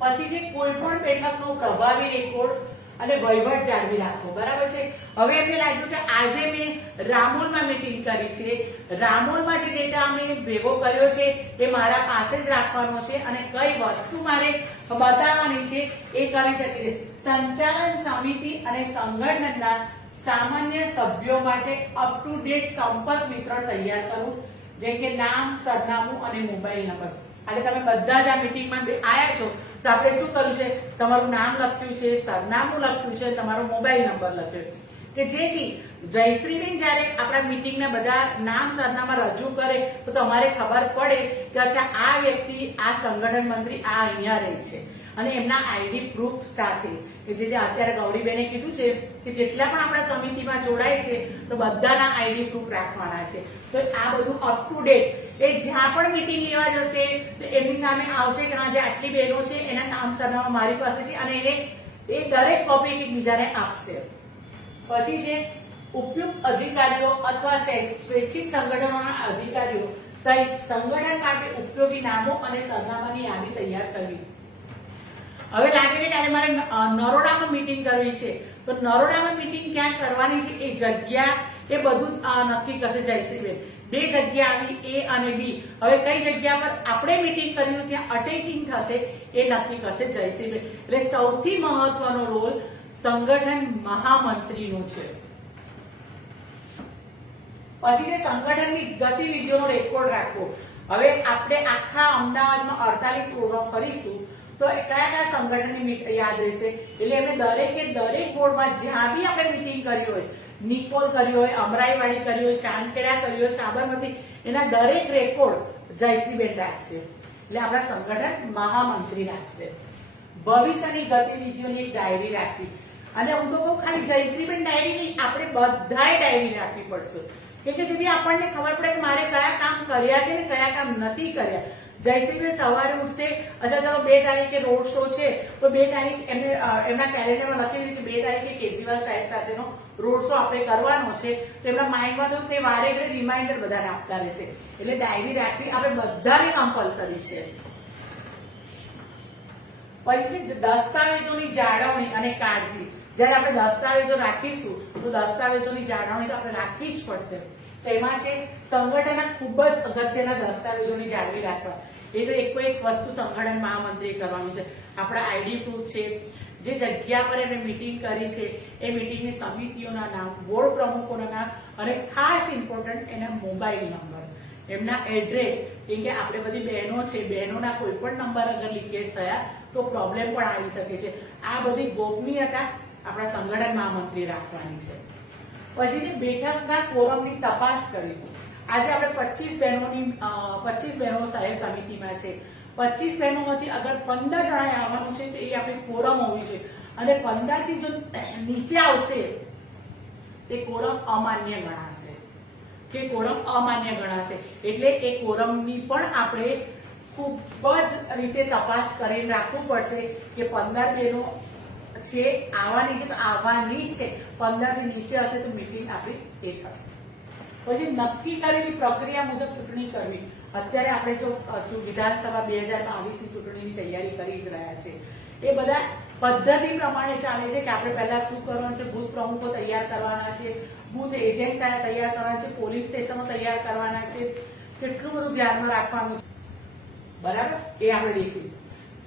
પછી છે કોઈ પણ બેઠકનો પ્રભાવી રેકોર્ડ અને વહીવટ જાળવી રાખવો, બરાબર છે. હવે એમને લાગ્યું કે આજે મેં રામોલમાં મીટિંગ કરી છે, રામોલમાં જે ડેટા અમે ભેગો કર્યો છે એ મારા પાસે જ રાખવાનો છે અને કઈ વસ્તુ મારે બતાવવાની છે એ કરી શકે છે. સંચાલન સમિતિ અને સંગઠનના સામાન્ય સભ્યો માટે અપ ટુ ડેટ સંપર્ક વિતરણ તૈયાર કરવું, જેમ કે નામ, સરનામું અને મોબાઈલ નંબર. આજે તમે બધા જ આ મીટિંગમાં આયા છો તો આપણે શું કર્યું છે, તમારું નામ લખ્યું છે, સરનામું લખ્યું છે, તમારો મોબાઈલ નંબર લખ્યો કે જેથી જયશ્રીબેન જયારે આપણા મીટિંગના બધા નામ સરનામા રજૂ કરે તો તમારે ખબર પડે કે અચ્છા આ વ્યક્તિ, આ સંગઠન મંત્રી આ અહીંયા રહે છે અને એમના આઈડી પ્રૂફ સાથે કે જે અત્યારે ગૌરીબેને કીધું છે કે જેટલા પણ આપણા સમિતિમાં જોડાય છે તો બધાના આઈડી પ્રૂફ રાખવાના છે. તો આ બધું અપ ટુ ડેટ એ જ્યાં પણ મીટિંગ લેવા જશે તો એમની સામે આવશે કે આજે આટલી બહેનો છે, એના નામ સરનામા મારી પાસે છે અને એને એ દરેક કોપી એકબીજાને આપશે. પછી છે ઉપયુક્ત અધિકારીઓ અથવા સ્વૈચ્છિક સંગઠનોના અધિકારીઓ સહિત સંગઠન માટે ઉપયોગી નામો અને સરનામાની યાદી તૈયાર કરવી. હવે લાગે છે કે આજે મારે નરોડામાં મીટિંગ કરવી છે તો નરોડામાં મીટિંગ ક્યાં કરવાની છે એ જગ્યા એ બધું નક્કી કરશે જયશ્રીબેન. બે જગ્યા આવી A અને B. હવે કઈ જગ્યા પર આપણે મીટિંગ કર્યું ત્યાં અટેકિંગ થશે એ નક્કી કરશે જયશ્રીબેન. એટલે સૌથી મહત્વનો રોલ સંગઠન મહામંત્રીનો છે. પછી તે સંગઠનની ગતિવિધિઓનો રેકોર્ડ રાખવો. હવે આપણે આખા અમદાવાદમાં 48 વોર્ડમાં ફરીશું તો કયા કયા સંગઠનની યાદ રહેશે, એટલે એમને દરેકે દરેક વોર્ડમાં જ્યાં બી આપણે મીટિંગ કરી હોય, નિકોલ કરી હોય, અમરાઈવાડી કરી હોય, ચાંદખેડા કરી હોય, સાબરમતી, એના દરેક રેકોર્ડ જયશ્રીબેન રાખશે. એટલે આપણા સંગઠન મહામંત્રી રાખશે. ભવિષ્યની ગતિવિધિઓની એક ડાયરી રાખવી. અને હું તો કહું ખાલી જયશ્રીબેન ડાયરી નહીં, આપણે બધાએ ડાયરી રાખવી પડશે કે જેથી આપણને ખબર પડે કે મારે કયા કામ કર્યા છે ને કયા કામ નથી કર્યા. જયશ્રીબેન સવારે ઉઠશે, અચ્છા ચાલો 2 તારીખે રોડ શો છે તો 2 તારીખ એમને એમના કેલેન્ડરમાં લખેલું કે 2 તારીખે કેજરીવાલ સાહેબ સાથેનો રોડ શો આપણે કરવાનો છે તો એમના માઇન્ડમાં તો તે વારે ઘડે રિમાઇન્ડર બધાને આપતા રહેશે. એટલે ડાયરી રાખવી આપણે બધાને કમ્પલસરી છે. પછી દસ્તાવેજોની જાળવણી અને કાળજી. જયારે આપણે દસ્તાવેજો રાખીશું તો દસ્તાવેજોની જાળવણી તો આપણે રાખવી જ પડશે. તો એમાં છે સંગઠનના ખૂબ જ અગત્યના દસ્તાવેજોની જાળવી રાખવા. એ તો એક વસ્તુ સંગઠન મહામંત્રીએ કરવાનું છે. આપણા આઈડી પ્રૂફ છે, જે જગ્યા પર એમણે મીટિંગ કરી છે એ મીટિંગની સમિતિઓના નામ, બોર્ડ પ્રમુખોના નામ અને ખાસ ઇમ્પોર્ટન્ટ એના મોબાઈલ નંબર, એમના એડ્રેસ. કેમ કે આપણે બધી બહેનો છે, બહેનોના કોઈ પણ નંબર અગર લીકેજ થયા તો પ્રોબ્લેમ પણ આવી શકે છે. આ બધી ગોપનીયતા આપણા સંગઠન મહામંત્રી રાખવાની છે. પછી જે બેઠકના કોરમની તપાસ કરવી. આજે આપણે 25 બહેનો શહેર સમિતિમાં છે. 25 બહેનોમાંથી અગર 15 જણાએ આવવાનું છે તો એ આપણી કોરમ હોવી જોઈએ અને 15 થી જો નીચે આવશે તે કોરમ અમાન્ય ગણાશે એટલે એ કોરમની પણ આપણે ખૂબ જ રીતે તપાસ કરીને રાખવું પડશે કે 15 બહેનો છે આવવાની છે તો આવવાની જ છે. 15 થી નીચે હશે તો મીટિંગ આપણી એ થશે. પછી નક્કી કરેલી પ્રક્રિયા મુજબ ચૂંટણી કરવી. અત્યારે આપણે જો વિધાનસભા 2022ની ચૂંટણીની તૈયારી કરી જ રહ્યા છે, એ બધા પદ્ધતિ પ્રમાણે ચાલે છે કે આપણે પહેલા શું કરવાનું છે, બૂથ પ્રમુખો તૈયાર કરવાના છે, બૂથ એજન્ટ તૈયાર કરવાના છે, પોલિંગ સ્ટેશનો તૈયાર કરવાના છે, કેટલું બધું ધ્યાનમાં રાખવાનું છે. બરાબર, એ આપણે દેખ્યું.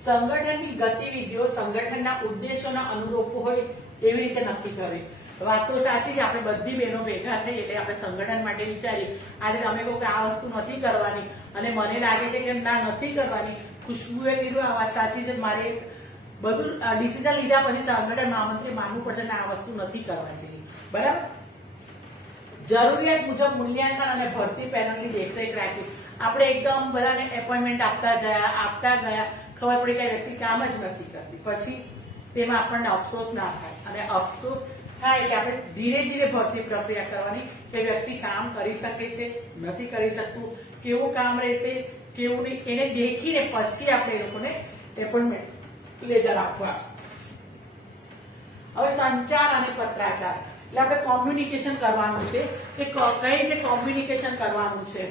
સંગઠનની ગતિવિધિઓ સંગઠનના ઉદ્દેશોના અનુરૂપ હોય એવી રીતે નક્કી કરવી. વાત તો સાચી છે, આપણે બધી બહેનો ભેગા થઈ એટલે આપણે સંગઠન માટે વિચારીએ. આજે તમે કહો કે આ વસ્તુ નથી કરવાની અને મને લાગે છે કે ના નથી કરવાની, ખુશ્બુએ કીધું આ વાત સાચી છે, મારે બધું ડિસિઝન લીધા પછી સંગઠન મહામંત્રી માનવું પડશે ને આ વસ્તુ નથી કરવા જોઈએ. બરાબર, જરૂરિયાત મુજબ મૂલ્યાંકન અને ભરતી પેનલની દેખરેખ રાખી. આપણે એકદમ બધાને એપોઇન્ટમેન્ટ આપતા ગયા, ખબર પડી કે વ્યક્તિ કામ જ નથી કરતી, પછી તેમાં આપણને અફસોસ ના થાય. અને અફસોસ થાય એટલે આપણે ધીરે ધીરે ભરતી પ્રક્રિયા કરવાની કે વ્યક્તિ કામ કરી શકે છે, નથી કરી શકતું, કેવું કામ રહેશે, કેવું નહીં, એને દેખીને પછી આપણે એ લોકોને એપોઇન્ટમેન્ટ લેટર આપવા. હવે સંચાર અને પત્રાચાર એટલે આપણે કોમ્યુનિકેશન કરવાનું છે કે કઈ રીતે કોમ્યુનિકેશન કરવાનું છે.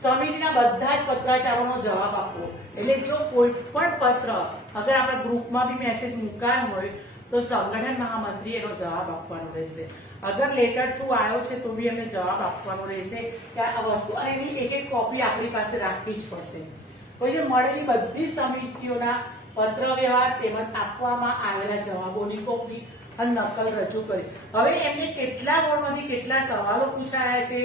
સમિતિના બધા જ પત્રાચારોનો જવાબ આપવો. એટલે જો કોઈ પણ પત્ર અગર આપણા ગ્રુપમાં બી મેસેજ મુકાયો હોય તો સંગઠન મહામંત્રી એનો જવાબ આપવાનો રહેશે. અગર લેટર થ્રુ આવ્યો છે તો બી એમને જવાબ આપવાનો રહેશે કે આ વસ્તુ, અને એની એક એક કોપી આપણી પાસે રાખવી જ પડશે. પછી મળેલી બધી સમિતિઓના પત્ર વ્યવહાર તેમજ આપવામાં આવેલા જવાબોની કોપી અને નકલ રજૂ કરી. હવે એમને કેટલા બોર્ડમાંથી કેટલા સવાલો પૂછાયા છે,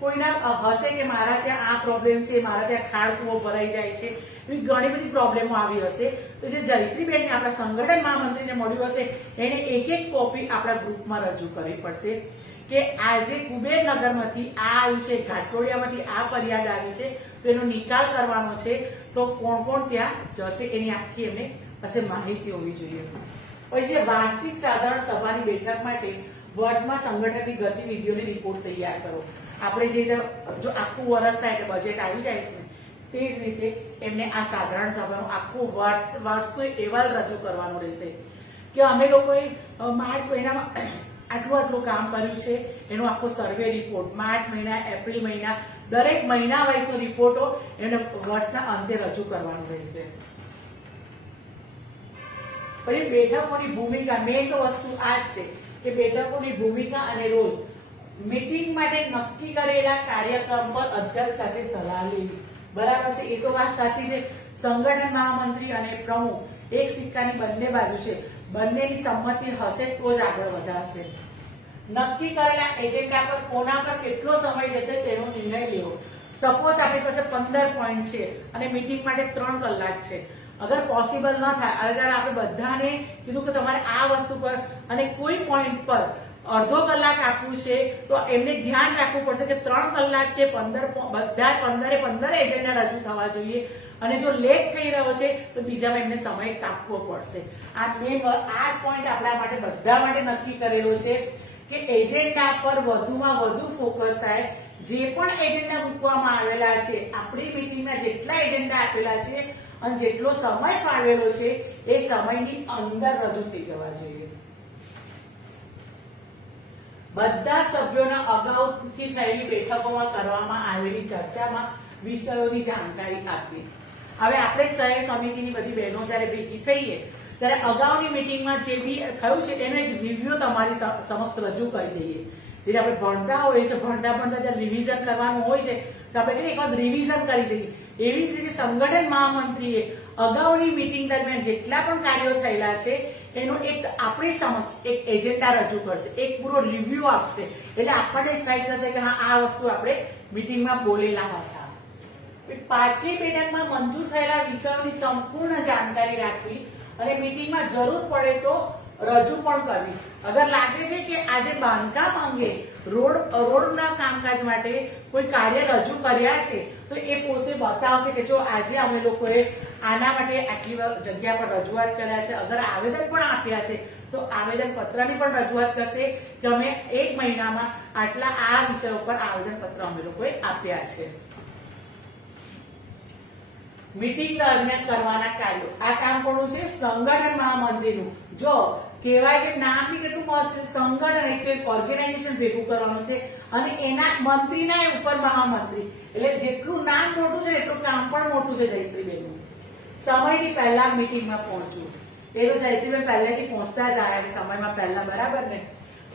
કોઈના હશે કે મારા ત્યાં આ પ્રોબ્લેમ છે, મારા ત્યાં ખાડ કૂવો ભરાઈ જાય છે, એવી ઘણી બધી પ્રોબ્લેમો આવી હશે. તો જે જયશ્રીબેનને આપણા સંગઠન મહામંત્રીને મળ્યું હશે એને એક એક કોપી આપણા ગ્રુપમાં રજૂ કરવી પડશે કે આજે કુબેરનગરમાંથી આ આવ્યું છે, ઘાટોડિયામાંથી આ ફરિયાદ આવી છે, તો એનો નિકાલ કરવાનો છે, તો કોણ કોણ ત્યાં જશે એની આખી એમને પાસે માહિતી હોવી જોઈએ. પછી વાર્ષિક સાધારણ સભાની બેઠક માટે વર્ષમાં સંગઠનની ગતિવિધિઓની રિપોર્ટ તૈયાર કરો. આપણે જે જો આખું વર્ષ થાય એટલે બજેટ આવી જાય છે તે જ રીતે એમને આ સાધારણ સભાનું આખું વર્ષનો અહેવાલ રજૂ કરવાનો રહેશે કે અમે લોકોએ માર્ચ મહિનામાં આટલું કામ કર્યું છે, એનો આખો સર્વે રિપોર્ટ માર્ચ મહિના, એપ્રિલ મહિના, દરેક મહિના વાઇઝનો રિપોર્ટો એને વર્ષના અંતે રજૂ કરવાનો રહેશે. પછી બેઠકોની ભૂમિકા, મેઇન તો વસ્તુ આ જ છે કે બેઠકોની ભૂમિકા અને રોલ. મીટિંગ માટે નક્કી કરેલા કાર્યક્રમ પર અધ્યક્ષ સાથે સલાહ લેવી. બરાબર છે, એ તો વાત સાચી છે. સંગઠન મહામંત્રી અને પ્રમુખ એક સિક્કાની બંને બાજુ છે, બંનેની સંમતિ હશે તો જ આગળ વધારશે. નક્કી કરેલા એજન્ડા પર કોના પર કેટલો સમય જશે તેનો નિર્ણય લેવો. સપોઝ આપણી પાસે 15 પોઈન્ટ છે અને મીટિંગ માટે 3 કલાક છે. અગર પોસિબલ ન થાય, અગર આપણે બધાને કીધું કે તમારે આ વસ્તુ પર અને કોઈ પોઈન્ટ પર અડધો કલાક આપવું છે તો એમને ધ્યાન રાખવું પડશે કે 3 કલાક છે, બધા 15 એજન્ડા રજૂ થવા જોઈએ અને જો લેટ થઈ રહ્યો છે તો બીજામાં એમને સમય કાપવો પડશે. આ પોઈન્ટ આપણા માટે બધા માટે નક્કી કરેલો છે કે એજન્ડા પર વધુમાં વધુ ફોકસ થાય. જે પણ એજન્ડા મૂકવામાં આવેલા છે, આપણી મીટિંગમાં જેટલા એજન્ડા આપેલા છે અને જેટલો સમય ફાળવેલો છે એ સમયની અંદર રજૂ થઈ જવા જોઈએ. બધા સભ્યોના અગાઉથી થયેલી બેઠકોમાં કરવામાં આવેલી ચર્ચામાં વિષયોની જાણકારી આપવી. હવે આપણે શહેર સમિતિની બધી બહેનો જયારે ભેગી થઈએ ત્યારે અગાઉની મીટિંગમાં જે બી થયું છે એનો એક રિવ્યુ તમારી સમક્ષ રજૂ કરી દઈએ. એટલે આપણે ભણતા હોઈએ છીએ, ભણતા જયારે રિવિઝન કરવાનું હોય છે તો આપણે એક વખત રિવિઝન કરી જઈએ. એવી જ રીતે સંગઠન મહામંત્રીએ અગાઉની મીટિંગ દરમિયાન જેટલા પણ કાર્યો થયેલા છે એનો એક આપણી સમક્ષ એક એજન્ડા રજૂ કરશે, એક પૂરો રિવ્યુ આપશે. એટલે આપણને સ્ટ્રાઇક થશે કે હા આ વસ્તુ આપણે મીટિંગમાં બોલેલા હતા. પાછલી બેઠકમાં મંજૂર થયેલા વિષયોની સંપૂર્ણ જાણકારી રાખવી અને મીટિંગમાં જરૂર પડે તો રજૂ પણ કરવી. અગર લાગે છે કે આજે બાંધકામ અંગે રોડના કામકાજ માટે કોઈ કાર્ય રજૂ કર્યા છે તો એ પોતે બતાવશે કે જો આજે અમે લોકોએ આના માટે આટલી જગ્યા પર રજૂઆત કર્યા છે. અગર આવેદન પણ આપ્યા છે તો આવેદન પત્રની પણ રજૂઆત કરશે કે અમે 1 મહિનામાં આટલા આ વિષયો પર આવેદન પત્ર અમે લોકોએ આપ્યા છે. મીટિંગ દરમિયાન કરવાના કાર્યો, આ કામ કોનું છે? સંગઠન મહામંત્રીનું. જો કહેવાય કે નામ બી કેટલું મસ્ત છે, સંગઠન એટલે એક ઓર્ગેનાઇઝેશન ભેગું કરવાનું છે અને એના મંત્રીના ઉપર મહામંત્રી, એટલે જેટલું નામ મોટું છે એટલું કામ પણ મોટું છે જયશ્રીબેનનું. સમયથી પહેલા મીટિંગમાં પહોંચવું, એ તો જયશ્રીબેન પહેલેથી પહોંચતા જ આવ્યા સમયમાં પહેલા, બરાબર ને.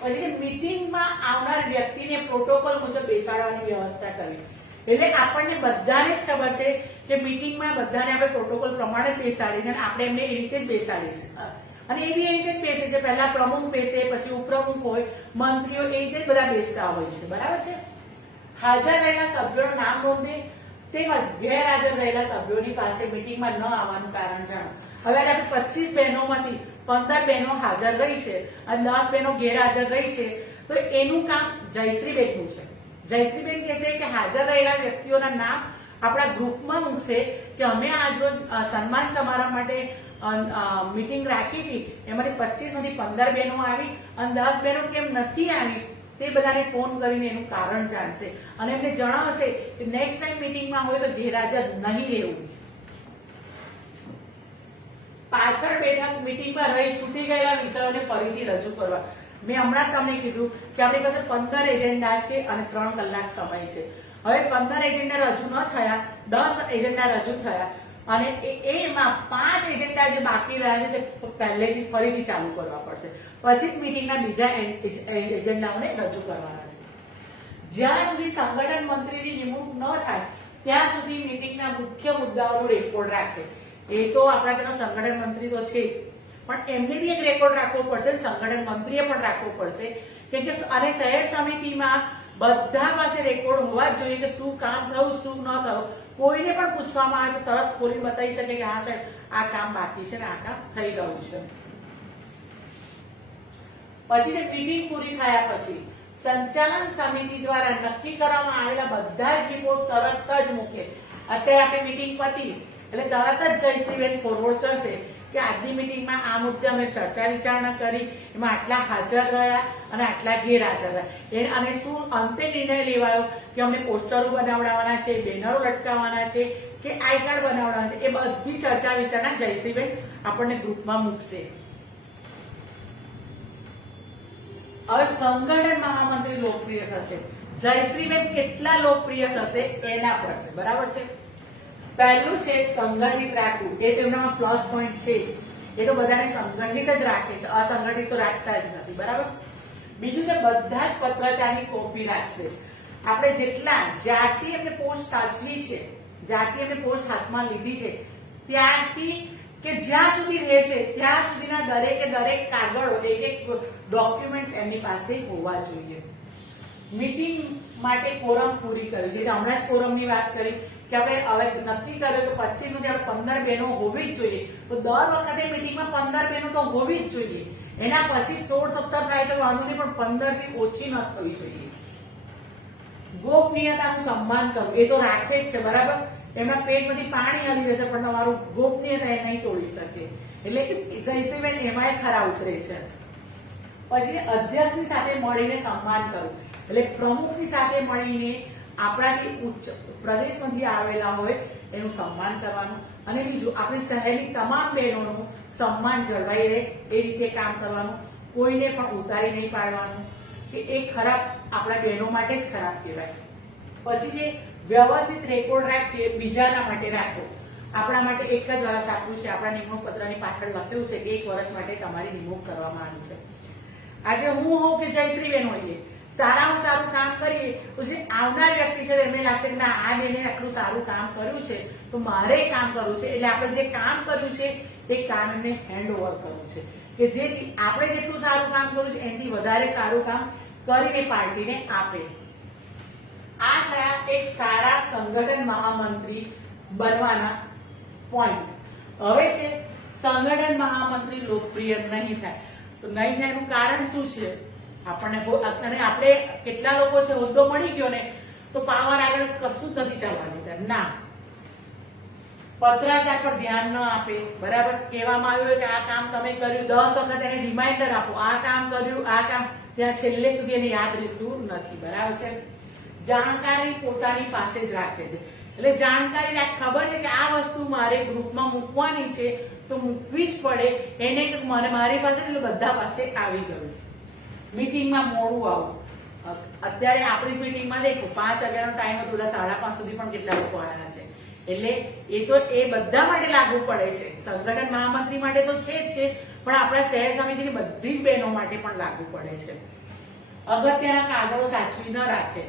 પછી મીટિંગમાં આવનાર વ્યક્તિને પ્રોટોકોલ મુજબ બેસાડવાની વ્યવસ્થા કરવી, એટલે આપણને બધાને જ ખબર છે કે મીટિંગમાં બધાને આપણે પ્રોટોકોલ પ્રમાણે જ બેસાડીએ છીએ અને આપણે એમને એ રીતે જ બેસાડીએ છીએ અને એ બી એ રીતે જ બેસે છે. પહેલા પ્રમુખ બેસે, પછી ઉપપ્રમુખ હોય, મંત્રીઓ, એ રીતે જ બધા બેસતા હોય છે, બરાબર છે. હાજર રહેલા સભ્યોનું નામ નોંધે તેમજ ગેરહાજર રહેલા સભ્યોની પાસે મીટિંગમાં ન આવવાનું કારણ જાણો. હવે આપણે 25 બહેનોમાંથી 15 બહેનો હાજર રહી છે અને 10 બહેનો ગેરહાજર રહી છે, તો એનું કામ જયશ્રીબેનનું છે. જયશ્રીબેન કહેશે કે હાજર રહેલા વ્યક્તિઓના નામ આપણા ગ્રુપમાં મૂકશે કે અમે આજરોજ સન્માન સમારંભ માટે મીટિંગ રાખી હતી, એમાંથી 25 માંથી 15 બહેનો આવી અને 10 બહેનો કેમ નથી આવી તે બધાને ફોન કરીને એનું કારણ જાણશે અને એમને જણાવશે કે નેક્સ્ટ ટાઈમ મીટિંગમાં હોય તો ગેરહાજર નહીં રહેવું. પાછળ બેઠા મીટિંગમાં રહી છૂટી ગયેલા વિષયોને ફરીથી રજૂ કરવા. મેં હમણાં તમને કીધું કે આપણી પાસે 15 એજન્ડા છે અને 3 કલાક સમય છે. હવે 15 એજન્ડા રજૂ ન થયા, 10 એજન્ડા રજૂ થયા અને એમાં 5 એજન્ડા જે બાકી રહ્યા છે તે પહેલેથી ફરીથી ચાલુ કરવા પડશે. પછી જ મીટિંગના બીજા એજન્ડાઓને રજૂ કરવાના છે. જ્યાં સુધી સંગઠન મંત્રીની નિમણૂક ન થાય ત્યાં સુધી મીટિંગના મુખ્ય મુદ્દાઓનો રેકોર્ડ રાખે. એ તો આપણા તેનો સંગઠન મંત્રી તો છે જ, પણ એમને બી એક રેકોર્ડ રાખવો પડશે, સંગઠન મંત્રીએ પણ રાખવો પડશે. કેમ કે અને શહેર સમિતિમાં બધા પાસે રેકોર્ડ હોવા જ જોઈએ કે શું કામ થયું, શું ન થયું. કોઈને પણ પૂછવામાં આવે તો તરત ખોલી બતાવી શકે કે હા સાહેબ આ કામ બાકી છે ને આ કામ થઈ ગયું છે. પછી તે મીટિંગ પૂરી થયા પછી સંચાલન સમિતિ દ્વારા નક્કી કરવામાં આવેલા બધા જ રિપોર્ટ તરત જ મૂકે. અત્યારે આપણે મીટિંગ પતી એટલે તરત જ જયશ્રીબેન ફોરવર્ડ કરશે કે આજની મીટિંગમાં આ મુદ્દે અમે ચર્ચા વિચારણા કરી, એમાં આટલા હાજર રહ્યા અને આટલા ગેરહાજર રહ્યા અને શું અંતે નિર્ણય લેવાયો કે અમને પોસ્ટરો બનાવડાવવાના છે, બેનરો લટકાવવાના છે કે આઈ કાર્ડ બનાવડાવવાના છે. એ બધી ચર્ચા વિચારણા જયશ્રીબેન આપણને ગ્રુપમાં મૂકશે. હવે સંગઠન મહામંત્રી લોકપ્રિય થશે, જયશ્રીબેન કેટલા લોકપ્રિય થશે એના પર છે, બરાબર છે. પહેલું છે સંગઠિત રાખવું, એ તેમનામાં પ્લસ પોઈન્ટ છે જ. એ તો બધાને સંગઠિત જ રાખે છે, અસંગઠિત તો રાખતા જ નથી, બરાબર. બીજું છે બધા જ પત્રચારની કોપી રાખશે. આપણે જેટલા જ્યારથી એમને પોસ્ટ સાચવી છે, જ્યારથી એમને પોસ્ટ હાથમાં લીધી છે ત્યારથી કે જ્યાં સુધી રહેશે ત્યાં સુધીના દરેકે દરેક કાગળો, એક ડોક્યુમેન્ટ એમની પાસે હોવા જોઈએ. મીટિંગ માટે કોરમ પૂરી કરવી છે. હમણાં જ કોરમની વાત કરી કે આપણે હવે નક્કી કર્યું કે 25 માંથી આપણે 15 બહેનો હોવી જ જોઈએ, તો દર વખતે મીટિંગમાં 15 બહેનો તો હોવી જ જોઈએ. એના પછી 16-17 થાય તો વાંધો નહીં, પણ 15 થી ઓછી ન થવી જોઈએ. ગોપનીયતાનું સન્માન કરવું, એ તો રાખે જ છે, બરાબર. એમના પેટમાંથી પાણી હલી જશે પણ તમારું ગોપનીયતા એ નહીં તોડી શકે. એટલે જયશ્રીબેન એમાંય ખરા ઉતરે છે. પછી અધ્યક્ષની સાથે મળીને સન્માન કરવું, એટલે પ્રમુખની સાથે મળીને આપણાથી ઉચ્ચ પ્રદેશમાંથી આવેલા હોય એનું સન્માન કરવાનું. અને બીજું આપણે શહેરની તમામ બહેનોનું સન્માન જળવાઈ રહે એ રીતે કામ કરવાનું. કોઈને પણ ઉતારી નહીં પાડવાનું કે એ ખરાબ આપણા બહેનો માટે જ ખરાબ કહેવાય. પછી છે વ્યવસ્થિત રેકોર્ડ રાખીએ, બીજાના માટે રાખો. આપણા માટે એક જ વર્ષ આપ્યું છે, આપણા નિમણૂક પત્રની પાછળ લખેલું છે કે 1 વર્ષ માટે તમારી નિમણૂક કરવામાં આવી છે. આજે હું હોઉં કે જયશ્રીબેન હોઈએ, સારામાં સારું કામ કરીએ તો જે આવનાર વ્યક્તિ છે એમને લાગશે કે ના આ બેને આટલું સારું કામ કર્યું છે તો મારે કામ કરવું છે. એટલે આપણે જે કામ કર્યું છે તે કામ એમને હેન્ડ ઓવર કરવું છે કે જેથી આપણે જેટલું સારું કામ કર્યું છે એનાથી વધારે સારું કામ કરીને પાર્ટીને આપે. આ થયા એક સારા સંગઠન મહામંત્રી બનવાના પોઈન્ટ. હવે છે સંગઠન મહામંત્રી લોકપ્રિય નહીં થાય. તો નહીં થયાનું કારણ શું છે? આપણને અને આપણે કેટલા લોકો છે હોદ્દો મળી ગયો ને તો પાવર આગળ કશું જ નથી ચાલવાનું. ના, પત્રાચાર પર ધ્યાન ન આપે, બરાબર. કહેવામાં આવ્યું કે આ કામ તમે કર્યું, 10 વખત એને રિમાઇન્ડર આપો, આ કામ કર્યું, આ કામ, ત્યાં છેલ્લે સુધી એને યાદ રહેતું નથી, બરાબર છે. જાણકારી પોતાની પાસે જ રાખે છે, એટલે જાણકારી ખબર છે કે આ વસ્તુ મારે ગ્રુપમાં મૂકવાની છે તો મૂકવી જ પડે. એને કે મને મારી પાસે એટલે બધા પાસે આવી ગયું. મીટિંગમાં મોડું આવું. અત્યારે આપણી મીટિંગમાં દેખો 5 વાગ્યાનો ટાઈમ હતો, બધા 5:30 સુધી પણ કેટલા લોકો આવ્યા છે. એટલે એ તો એ બધા માટે લાગુ પડે છે. સંગઠન મહામંત્રી માટે તો છે જ છે, પણ આપણા શહેર સમિતિની બધી જ બહેનો માટે પણ લાગુ પડે છે. અગત્યના કાગળો સાચવી ન રાખે,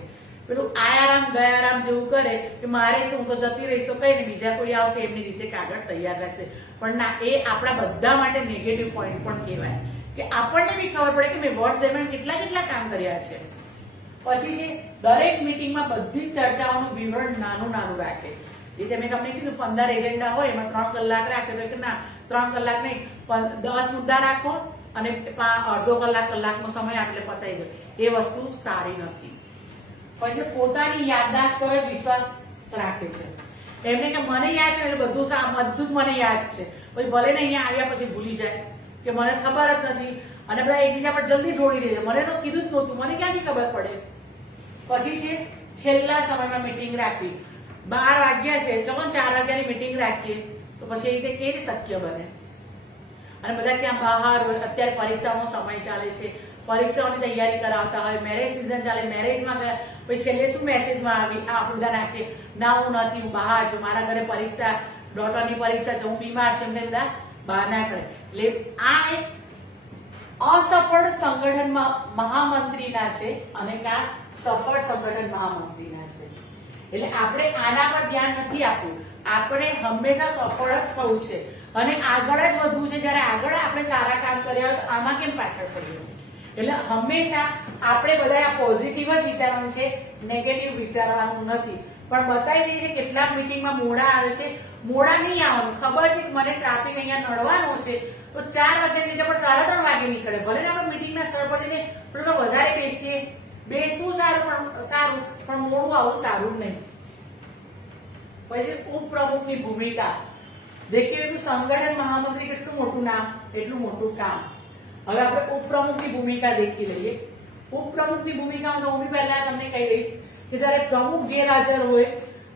પેલું આયારામ ગયારામ જેવું કરે કે મારે શું, હું તો જતી રહીશ તો કઈ ને બીજા કોઈ આવશે એમની રીતે કાગળ તૈયાર રાખશે. પણ ના, એ આપણા બધા માટે નેગેટિવ પોઈન્ટ પણ કહેવાય કે આપણને બી ખબર પડે કે મેં વર્ષ દરમિયાન કેટલા કામ કર્યા છે. પછી છે દરેક મીટિંગમાં બધી જ ચર્ચાઓનું વિવરણ નાનું રાખે. એ મેં તમને કીધું 15 એજન્ડા હોય એમાં 3 કલાક રાખે તો કે ના 3 કલાક નહીં, 10 મુદ્દા રાખો અને અડધો કલાકનો સમય આટલે પતાવી દો. એ વસ્તુ સારી નથી. પછી પોતાની યાદદાસ્ત પર જ વિશ્વાસ રાખે છે. એમને કે મને યાદ છે બધું જ મને યાદ છે, પછી ભલે ને અહીંયા આવ્યા પછી ભૂલી જાય કે મને ખબર જ નથી, અને બધા એકબીજા પર જલ્દી ઢોળી દે છે, મને તો કીધું જ નહોતું, મને ક્યાંથી ખબર પડે. પછી છે છેલ્લા સમયમાં મીટિંગ રાખવી. 12 વાગ્યા છે, ચલો 4 વાગ્યાની મીટિંગ રાખીએ, તો પછી એ રીતે કેવી શક્ય બને? અને બધા ક્યાં બહાર હોય, અત્યારે પરીક્ષાનો સમય ચાલે છે, પરીક્ષાઓની તૈયારી કરાવતા હોય, મેરેજ સિઝન ચાલે, મેરેજમાં ગયા, પછી છેલ્લે શું મેસેજમાં આવી આ બધા નાખે, ના હું નથી, હું બહાર છું, મારા ઘરે પરીક્ષા, ડોટરની પરીક્ષા છે, હું બીમાર છું, એમને બધા બહાર ના કરે. એટલે આ એક અસફળ સંગઠન મહામંત્રીના છે અને કા સફળ સંગઠન મહામંત્રીના છે. એટલે આપણે આના પર ધ્યાન નથી આપવું, આપણે હંમેશા સફળ જ થવું છે અને આગળ જ વધવું છે. જયારે આગળ આપણે સારા કામ કર્યા હોય તો આમાં કેમ પાછળ પડીએ? એટલે હંમેશા આપણે બધા પોઝિટિવ જ વિચારવાનું છે, નેગેટિવ વિચારવાનું નથી. પણ બતાવી દઈએ છે કેટલાક મીટિંગમાં મોડા આવે છે, મોડા નહીં આવવાનું. ખબર છે કે મને ટ્રાફિક અહીંયા નડવાનો છે તો 4 વાગ્યાની જગ્યા પર 3:30 વાગે નીકળે. ભલે ને આપણે મીટિંગના સ્થળ પર જઈને થોડું વધારે બેસવું સારું, પણ મોડું આવું સારું નહીં. પછી ઉપપ્રમુખની ભૂમિકા. દેખીએ સંગઠન મહામંત્રી કેટલું મોટું નામ, એટલું મોટું કામ. હવે આપણે ઉપપ્રમુખની ભૂમિકા દેખી લઈએ. ઉપપ્રમુખની ભૂમિકા હું પહેલા તમને કહી દઈશ કે જયારે પ્રમુખ ગેરહાજર હોય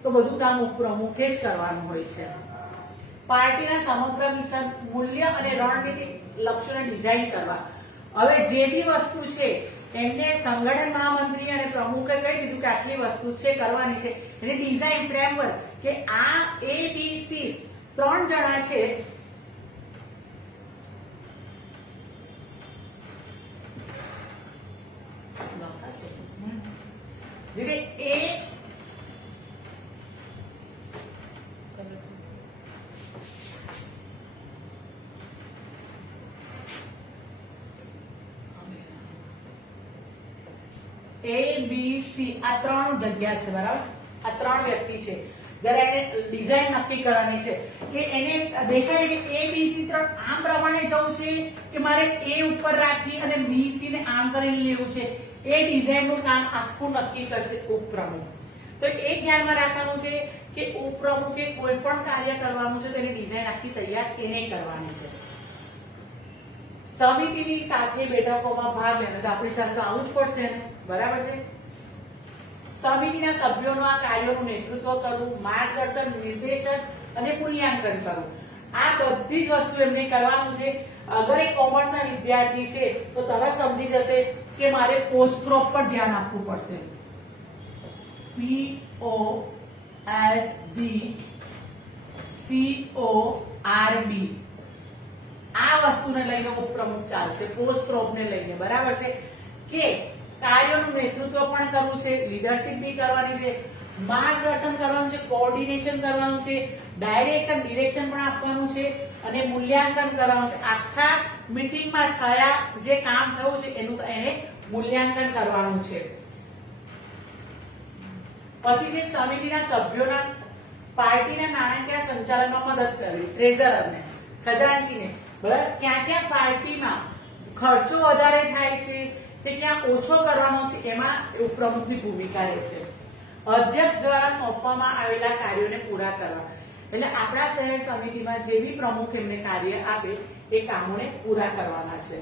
તો બધું કામ ઉપપ્રમુખે જ કરવાનું હોય છે. પાર્ટીના સમગ્ર મિશન, મૂલ્ય અને રણનીતિક લક્ષ્યોને ડિઝાઇન કરવા. હવે જે બી વસ્તુ છે એમને સંગઠન મહામંત્રી અને પ્રમુખે કહી દીધું કે આટલી વસ્તુ છે કરવાની છે, એની ડિઝાઇન ફ્રેમવર્ક કે આ ABC 3 જણા છે ABC આ 3 જગ્યા છે, બરાબર? આ 3 વ્યક્તિ છે. જયારે એને ડિઝાઇન નક્કી કરવાની છે કે એને દેખાય કે ABC 3 આમ પ્રમાણે જવું છે કે મારે A ઉપર રાખી અને BC ને આમ કરીને લેવું છે, એ ડિઝાઇનનું કામ આખું નક્કી કરશે ઉપપ્રમુખ. તો એ ધ્યાનમાં રાખવાનું છે કે ઉપપ્રમુખે કોઈ પણ કાર્ય કરવાનું છે તો એની ડિઝાઇન આખી તૈયાર એને કરવાની છે. સમિતિની સાથે બેઠકોમાં ભાગ લેવાનો, તો આપણી સાથે તો આવું જ પડશે ને, બરાબર છે? સમિતિના સભ્યોનું આ કાર્યોનું નેતૃત્વ કરવું, માર્ગદર્શન, નિર્દેશન અને મૂલ્યાંકન કરવું. આ બધી જ વસ્તુ એમને કરવાનું છે. અગર એક કોમર્સના વિદ્યાર્થી છે તો તરત સમજી જશે કે મારે પોસ્ટ ક્રોપ પર ધ્યાન આપવું પડશે. POSD CORB આ વસ્તુને લઈને ઉપપ્રમુખ ચાલશે, પોસ્ટ ક્રોપ ને લઈને, બરાબર છે? કે કાર્યોનું નેતૃત્વ પણ કરવું છે, લીડરશિપ બી કરવાની છે, માર્ગદર્શન કરવાનું છે, કોઓર્ડિનેશન કરવાનું છે, ડિરેક્શન પણ આપવાનું છે અને મૂલ્યાંકન કરવાનું છે. આખા મીટિંગમાં કયા જે કામ થયું છે એનું એને મૂલ્યાંકન કરવાનું છે. પછી છે સમિતિના સભ્યોના પાર્ટીના નાણાકીય સંચાલનમાં મદદ કરવી, ટ્રેઝરરને, ખજાનચીને, બરાબર? ક્યાં પાર્ટીમાં ખર્ચો વધારે થાય છે તે ક્યાં ઓછો કરવાનો છે, એમાં ઉપપ્રમુખની ભૂમિકા રહેશે. અધ્યક્ષ દ્વારા સોંપવામાં આવેલા કાર્યોને પૂરા કરવા. એટલે આપણા શહેર સમિતિમાં જે બી પ્રમુખ એમને કાર્ય આપે એ કામોને પૂરા કરવાના છે.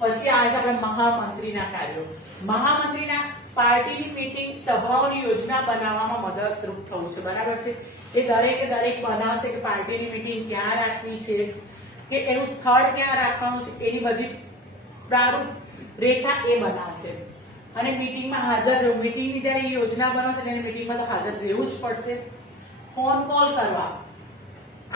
પછી આ આપણે મહામંત્રીના કાર્યો. મહામંત્રીના પાર્ટીની મીટિંગ સભાઓની યોજના બનાવવામાં મદદરૂપ થવું છે. બરાબર છે? એ દરેક બનાવશે કે પાર્ટીની મીટિંગ ક્યાં રાખવી છે, કે એનું સ્થળ ક્યાં રાખવાનું છે, એની બધી પ્રારૂપ રેખા એ બનાવશે. અને મીટિંગમાં હાજર રહેવું. મીટિંગની જયારે યોજના બનાવશે ત્યારે મીટિંગમાં તો હાજર રહેવું જ પડશે. ફોન કોલ કરવા.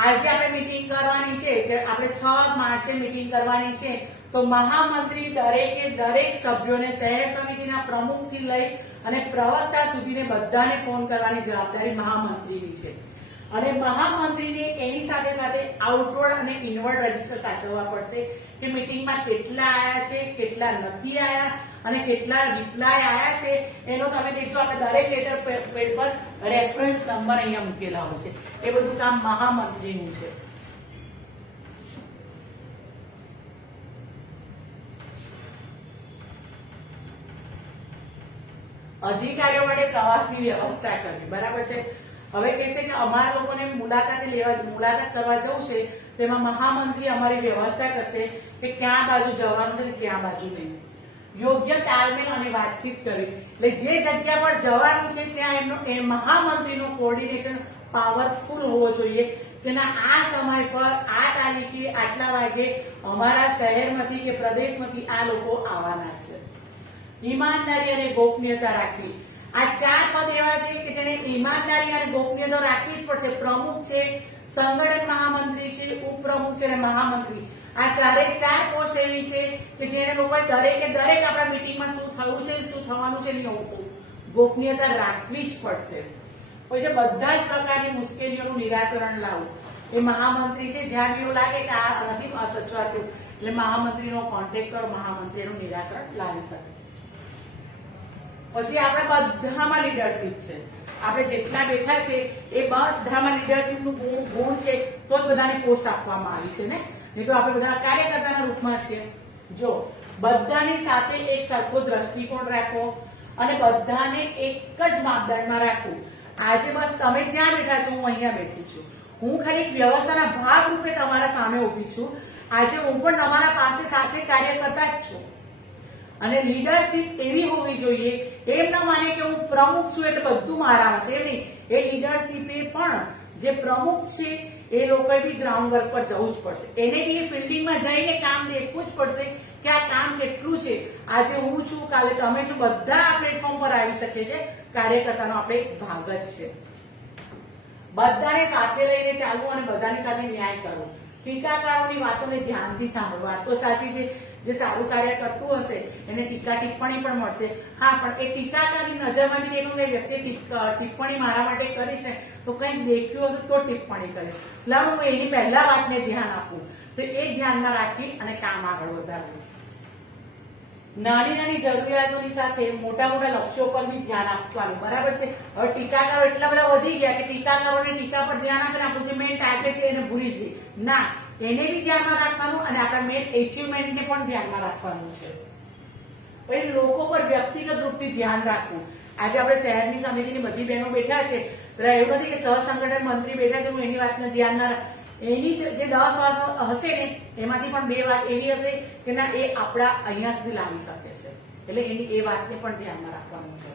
આજે આપણે મીટિંગ કરવાની છે કે આપણે 6 માર્ચે મીટિંગ કરવાની છે, તો મહામંત્રી દરેક સભ્યોને શહેર સમિતિના પ્રમુખથી લઈ અને પ્રવક્તા સુધીને બધાને ફોન કરવાની જવાબદારી મહામંત્રીની છે. અને મહામંત્રીને એની સાથે સાથે આઉટવર્ડ અને ઇનવર્ડ રજીસ્ટર સાચવવા પડશે કે મીટિંગમાં કેટલા આયા છે, કેટલા નથી આયા અને કેટલા રિપ્લાય આયા છે. એનો તમે દેખજો આપણે દરેક લેટર પેડ પર રેફરન્સ નંબર અહીંયા મૂકેલા હોય છે. એ બધું કામ મહામંત્રીનું છે. અધિકારીઓ માટે પ્રવાસની વ્યવસ્થા કરવી. બરાબર છે? હવે કહેશે કે અમારા લોકોને મુલાકાત કરવા જવું છે, તેમાં મહામંત્રી અમારી વ્યવસ્થા કરશે કે ક્યાં બાજુ જવાનું છે ને ક્યાં બાજુ નહીં. યોગ્ય તાલમેલ અને વાતચીત કરવી. એટલે જે જગ્યા પર જવાનું છે ત્યાં એ મહામંત્રીનો કોઓર્ડિનેશન પાવરફુલ હોવો જોઈએ. તેના આ સમય પર આ તારીખે આટલા વાગે અમારા શહેરમાંથી કે પ્રદેશમાંથી આ લોકો આવવાના છે. ઈમાનદારી અને ગોપનીયતા રાખવી. આ 4 પદ એવા છે કે જેને ઈમાનદારી અને ગોપનીયતા રાખવી જ પડશે. પ્રમુખ છે, સંગઠન મહામંત્રી છે, ઉપપ્રમુખ છે અને મહામંત્રી. આ 4 પોસ્ટ એવી છે કે જેને લોકો દરેકે આપણા મીટિંગમાં શું થયું છે, શું થવાનું છે એની ગોપનીયતા રાખવી જ પડશે. પછી બધા જ પ્રકારની મુશ્કેલીઓનું નિરાકરણ લાવવું. એ મહામંત્રી છે. જ્યાં એવું લાગે કે આ નથી સચવાતું એટલે મહામંત્રીનો કોન્ટેક્ટ કરો, મહામંત્રી એનું નિરાકરણ લાવી શકે. પછી આપણા બધામાં લીડરશીપ છે. આપણે જેટલા બેઠા છે એ બધામાં લીડરશીપનું ગુણ છે, તો જ બધાને પોસ્ટ આપવામાં આવી છે ને. નહીં તો આપણે બધા કાર્યકર્તાના રૂપમાં છીએ. જો બધાની સાથે એક સરખો દ્રષ્ટિકોણ રાખવો અને બધાને એક જ માપદંડમાં રાખવું. આજે બસ તમે ત્યાં બેઠા છો, હું અહીંયા બેઠી છું. હું ખાલી વ્યવસ્થાના ભાગ રૂપે તમારા સામે ઉભી છું. આજે હું પણ તમારા પાસે સાથે કાર્ય કરતા જ છું. અને લીડરશીપ એવી હોવી જોઈએ, એમ ના માને કે હું પ્રમુખ છું એટલે બધું મારામાં છે, એમ નહીં. એ લીડરશીપે પણ જે પ્રમુખ છે એ લોકોએ બી ગ્રાઉન્ડ વર્ક પર જવું જ પડશે. એને બી એ ફિલ્ડિંગમાં જઈને કામ દેખવું જ પડશે કે આ કામ કેટલું છે. આજે હું છું, કાલે તમે છો, બધા આ પ્લેટફોર્મ પર આવી શકે છે. કાર્યકર્તાનો આપણે એક ભાગ જ છે. બધાને સાથે લઈને ચાલવું અને બધાની સાથે ન્યાય કરવો. ટીકાકારોની વાતોને ધ્યાનથી સાંભળવા. વાત તો સાચી છે, જે સારું કાર્ય કરતું હશે એને ટીકા ટિપ્પણી પણ મળશે. હા, પણ એ ટીકાકારની નજરમાં બી એનું વ્યક્તિ ટિપ્પણી મારા માટે કરી છે તો કંઈક દેખ્યું હશે તો ટિપ્પણી કરે. લાવ હું એની પહેલા વાતને ધ્યાન આપું. તો એ ધ્યાનમાં રાખી અને કામ આગળ વધારવું. નાની જરૂરિયાતોની સાથે મોટા લક્ષ્યો પર બી ધ્યાન આપવાનું. બરાબર છે? હવે ટીકાકારો એટલા બધા વધી ગયા કે ટીકાકારોને ટીકા પર ધ્યાન આપીને આપણું જે મેઇન ટાર્ગેટ છે એને ભૂલી જઈએ. ના, એને બી ધ્યાનમાં રાખવાનું અને આપણા મેઇન એચિવમેન્ટને પણ ધ્યાનમાં રાખવાનું છે. પછી લોકો પર વ્યક્તિગત રૂપથી ધ્યાન રાખવું. આજે આપણે શહેરની સમિતિની બધી બહેનો બેઠા છે, એવું નથી કે સહસંગઠન મંત્રી બેઠા છે હું એની વાતને ધ્યાન ના રાખ. એની જે 10 વાત હશે ને એમાંથી પણ 2 વાત એવી હશે કે ના એ આપણા અહીંયા સુધી લાવી શકે છે. એટલે એની એ વાતને પણ ધ્યાનમાં રાખવાનું છે.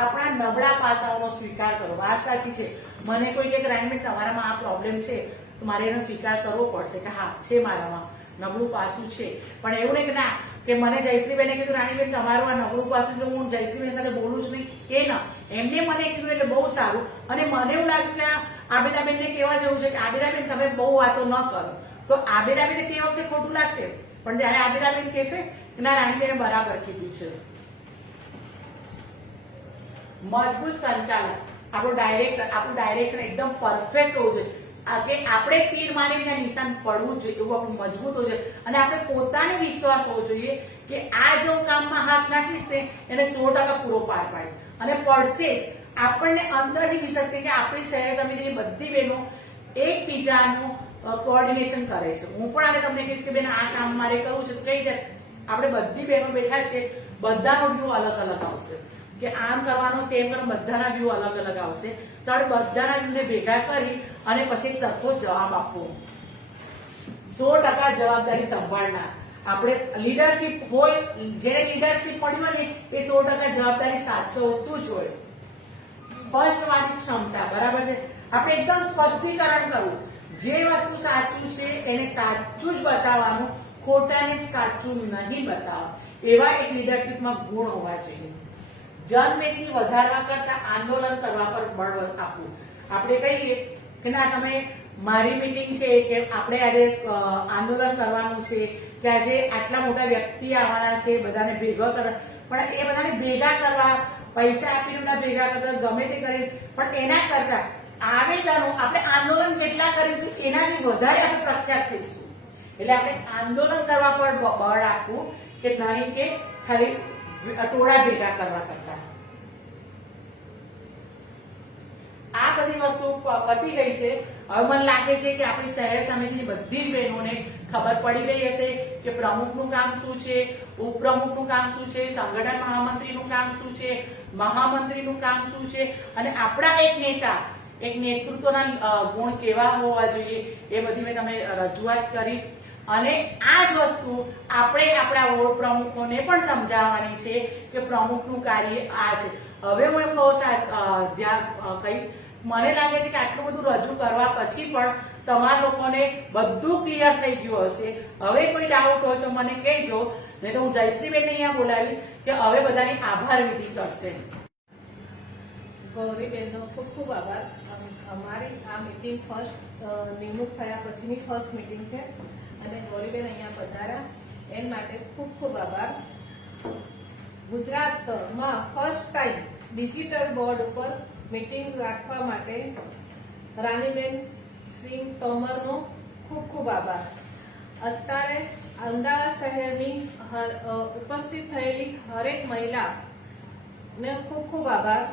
આપણા નબળા પાસાઓનો સ્વીકાર કરો. વાત સાચી છે. મને કોઈ કે રાઈનબેન તમારામાં આ પ્રોબ્લેમ છે તો મારે એનો સ્વીકાર કરવો પડશે કે હા છે, મારામાં નબળું પાસું છે. પણ એવું નહીં કે ના કે મને જયશ્રીબેને કીધું રાણીબેન તમારું આ નબળું પાસું છે, હું જયશ્રીબેન સાથે બોલું જ નહીં. એ ના, એમને મને કીધું એટલે બહુ સારું. અને મને એવું લાગ્યું કે આબેદાબેનને કહેવા જેવું છે કે આબેદાબેન તમે બહુ વાતો ન કરો. તો આબેદાબેને તે વખતે ખોટું લાગશે, પણ ત્યારે આબેદાબેન કહેશે કે ના રાણીબેને બરાબર કીધું છે. મજબૂત સંચાલન. આપણું ડાયરેક્શન એકદમ પરફેક્ટ હોવું જોઈએ. કે આપણે તીર મારીને ત્યાં નિશાન પડવું જોઈએ એવું આપણું મજબૂત હોવું જોઈએ. અને આપણે પોતાને વિશ્વાસ હોવો જોઈએ કે આ જો કામમાં હાથ નાખીશ ને એને 100% પૂરો પાર પાડીશ અને પડશે જ. આપણને અંદરથી વિશ્વાસ કે આપણી શહેર સમિતિની બધી બહેનો એકબીજાનું કોઓર્ડિનેશન કરે છે. હું પણ આજે તમને કહીશ કે બેન આ કામ મારે કરવું છે તો કઈ જાય. આપણે બધી બહેનો બેઠા છે, બધાનો વ્યૂ અલગ અલગ આવશે કે આમ કરવાનું તેમ કરવાનું, બધાના વ્યૂ અલગ અલગ આવશે. તો બધાના વ્યૂને ભેગા કરી અને પછી એક સરખો જવાબ આપવો. 100% જવાબદારી સંભાળનાર. આપણે લીડરશીપ હોય, જેને લીડરશીપ પડી હોય ને એ 100% જવાબદારી સાચવતું જ હોય. સ્પષ્ટવાદી ક્ષમતા, બરાબર છે. આપણે એકદમ સ્પષ્ટીકરણ કરવું, જે વસ્તુ સાચું છે એને સાચું જ બતાવવાનું, ખોટાને સાચું નહીં બતાવવાનું, એવા એક લીડરશીપમાં ગુણ હોવા જોઈએ. જનમેદની વધારવા કરતા આંદોલન કરવા પર બળ આપવું. આપણે કહીએ કે ના, તમે મારી મીટિંગ છે કે આપણે આજે આંદોલન કરવાનું છે કે આજે આટલા મોટા વ્યક્તિ આવવાના છે, બધાને ભેગા કરવા, પણ એ બધાને ભેગા કરવા પૈસા આપીને બધા ભેગા કરતા ગમે તે કરી, પણ એના કરતા આવેદનો આપણે આંદોલન કેટલા કરીશું એનાથી વધારે આપણે પ્રખ્યાત થઈશું. એટલે આપણે આંદોલન કરવા પર બળ આપવું કે નહીં કે ખાલી ટોળા ભેગા કરવા કરતા. આ બધી વસ્તુ પતી ગઈ છે. હવે મને લાગે છે કે આપણી શહેર સમિતિની બધી જ બહેનોને ખબર પડી ગઈ હશે કે પ્રમુખનું કામ શું છે, ઉપપ્રમુખનું કામ શું છે, સંગઠન મહામંત્રીનું કામ શું છે, મહામંત્રીનું કામ શું છે, અને આપણા એક નેતા, એક નેતૃત્વના ગુણ કેવા હોવા જોઈએ એ બધી મેં તમે રજૂઆત કરી. અને આ જ વસ્તુ આપણે આપણા વોર્ડ પ્રમુખોને પણ સમજાવવાની છે કે પ્રમુખનું કાર્ય આ છે. હવે હું એમ ધ્યાન કહીશ, મને લાગે છે કે આટલું બધું રજૂ કરવા પછી પણ તમારા લોકોને બધું ક્લિયર થઈ ગયું હશે. હવે કોઈ ડાઉટ હોય તો મને કહેજો, નહીં તો હું જયશ્રીબેનને અહીંયા બોલાવી કે હવે બધાની આભાર વિધિ કરશે. ગૌરીબેનનો ખૂબ ખૂબ આભાર. અમારી આ મીટિંગ ફર્સ્ટ નિમણૂક થયા પછીની ફર્સ્ટ મીટિંગ છે અને ગૌરીબેન અહીંયા પધાર્યા એના માટે ખૂબ ખૂબ આભાર. ગુજરાતમાં ફર્સ્ટ ટાઈમ ડિજિટલ બોર્ડ ઉપર મીટિંગ રાખવા માટે રાનીબેન સિંહ તોમરનો ખૂબ ખૂબ આભાર. અત્યારે અમદાવાદ શહેરની ઉપસ્થિત થયેલી હરેક મહિલાને ખૂબ ખૂબ આભાર.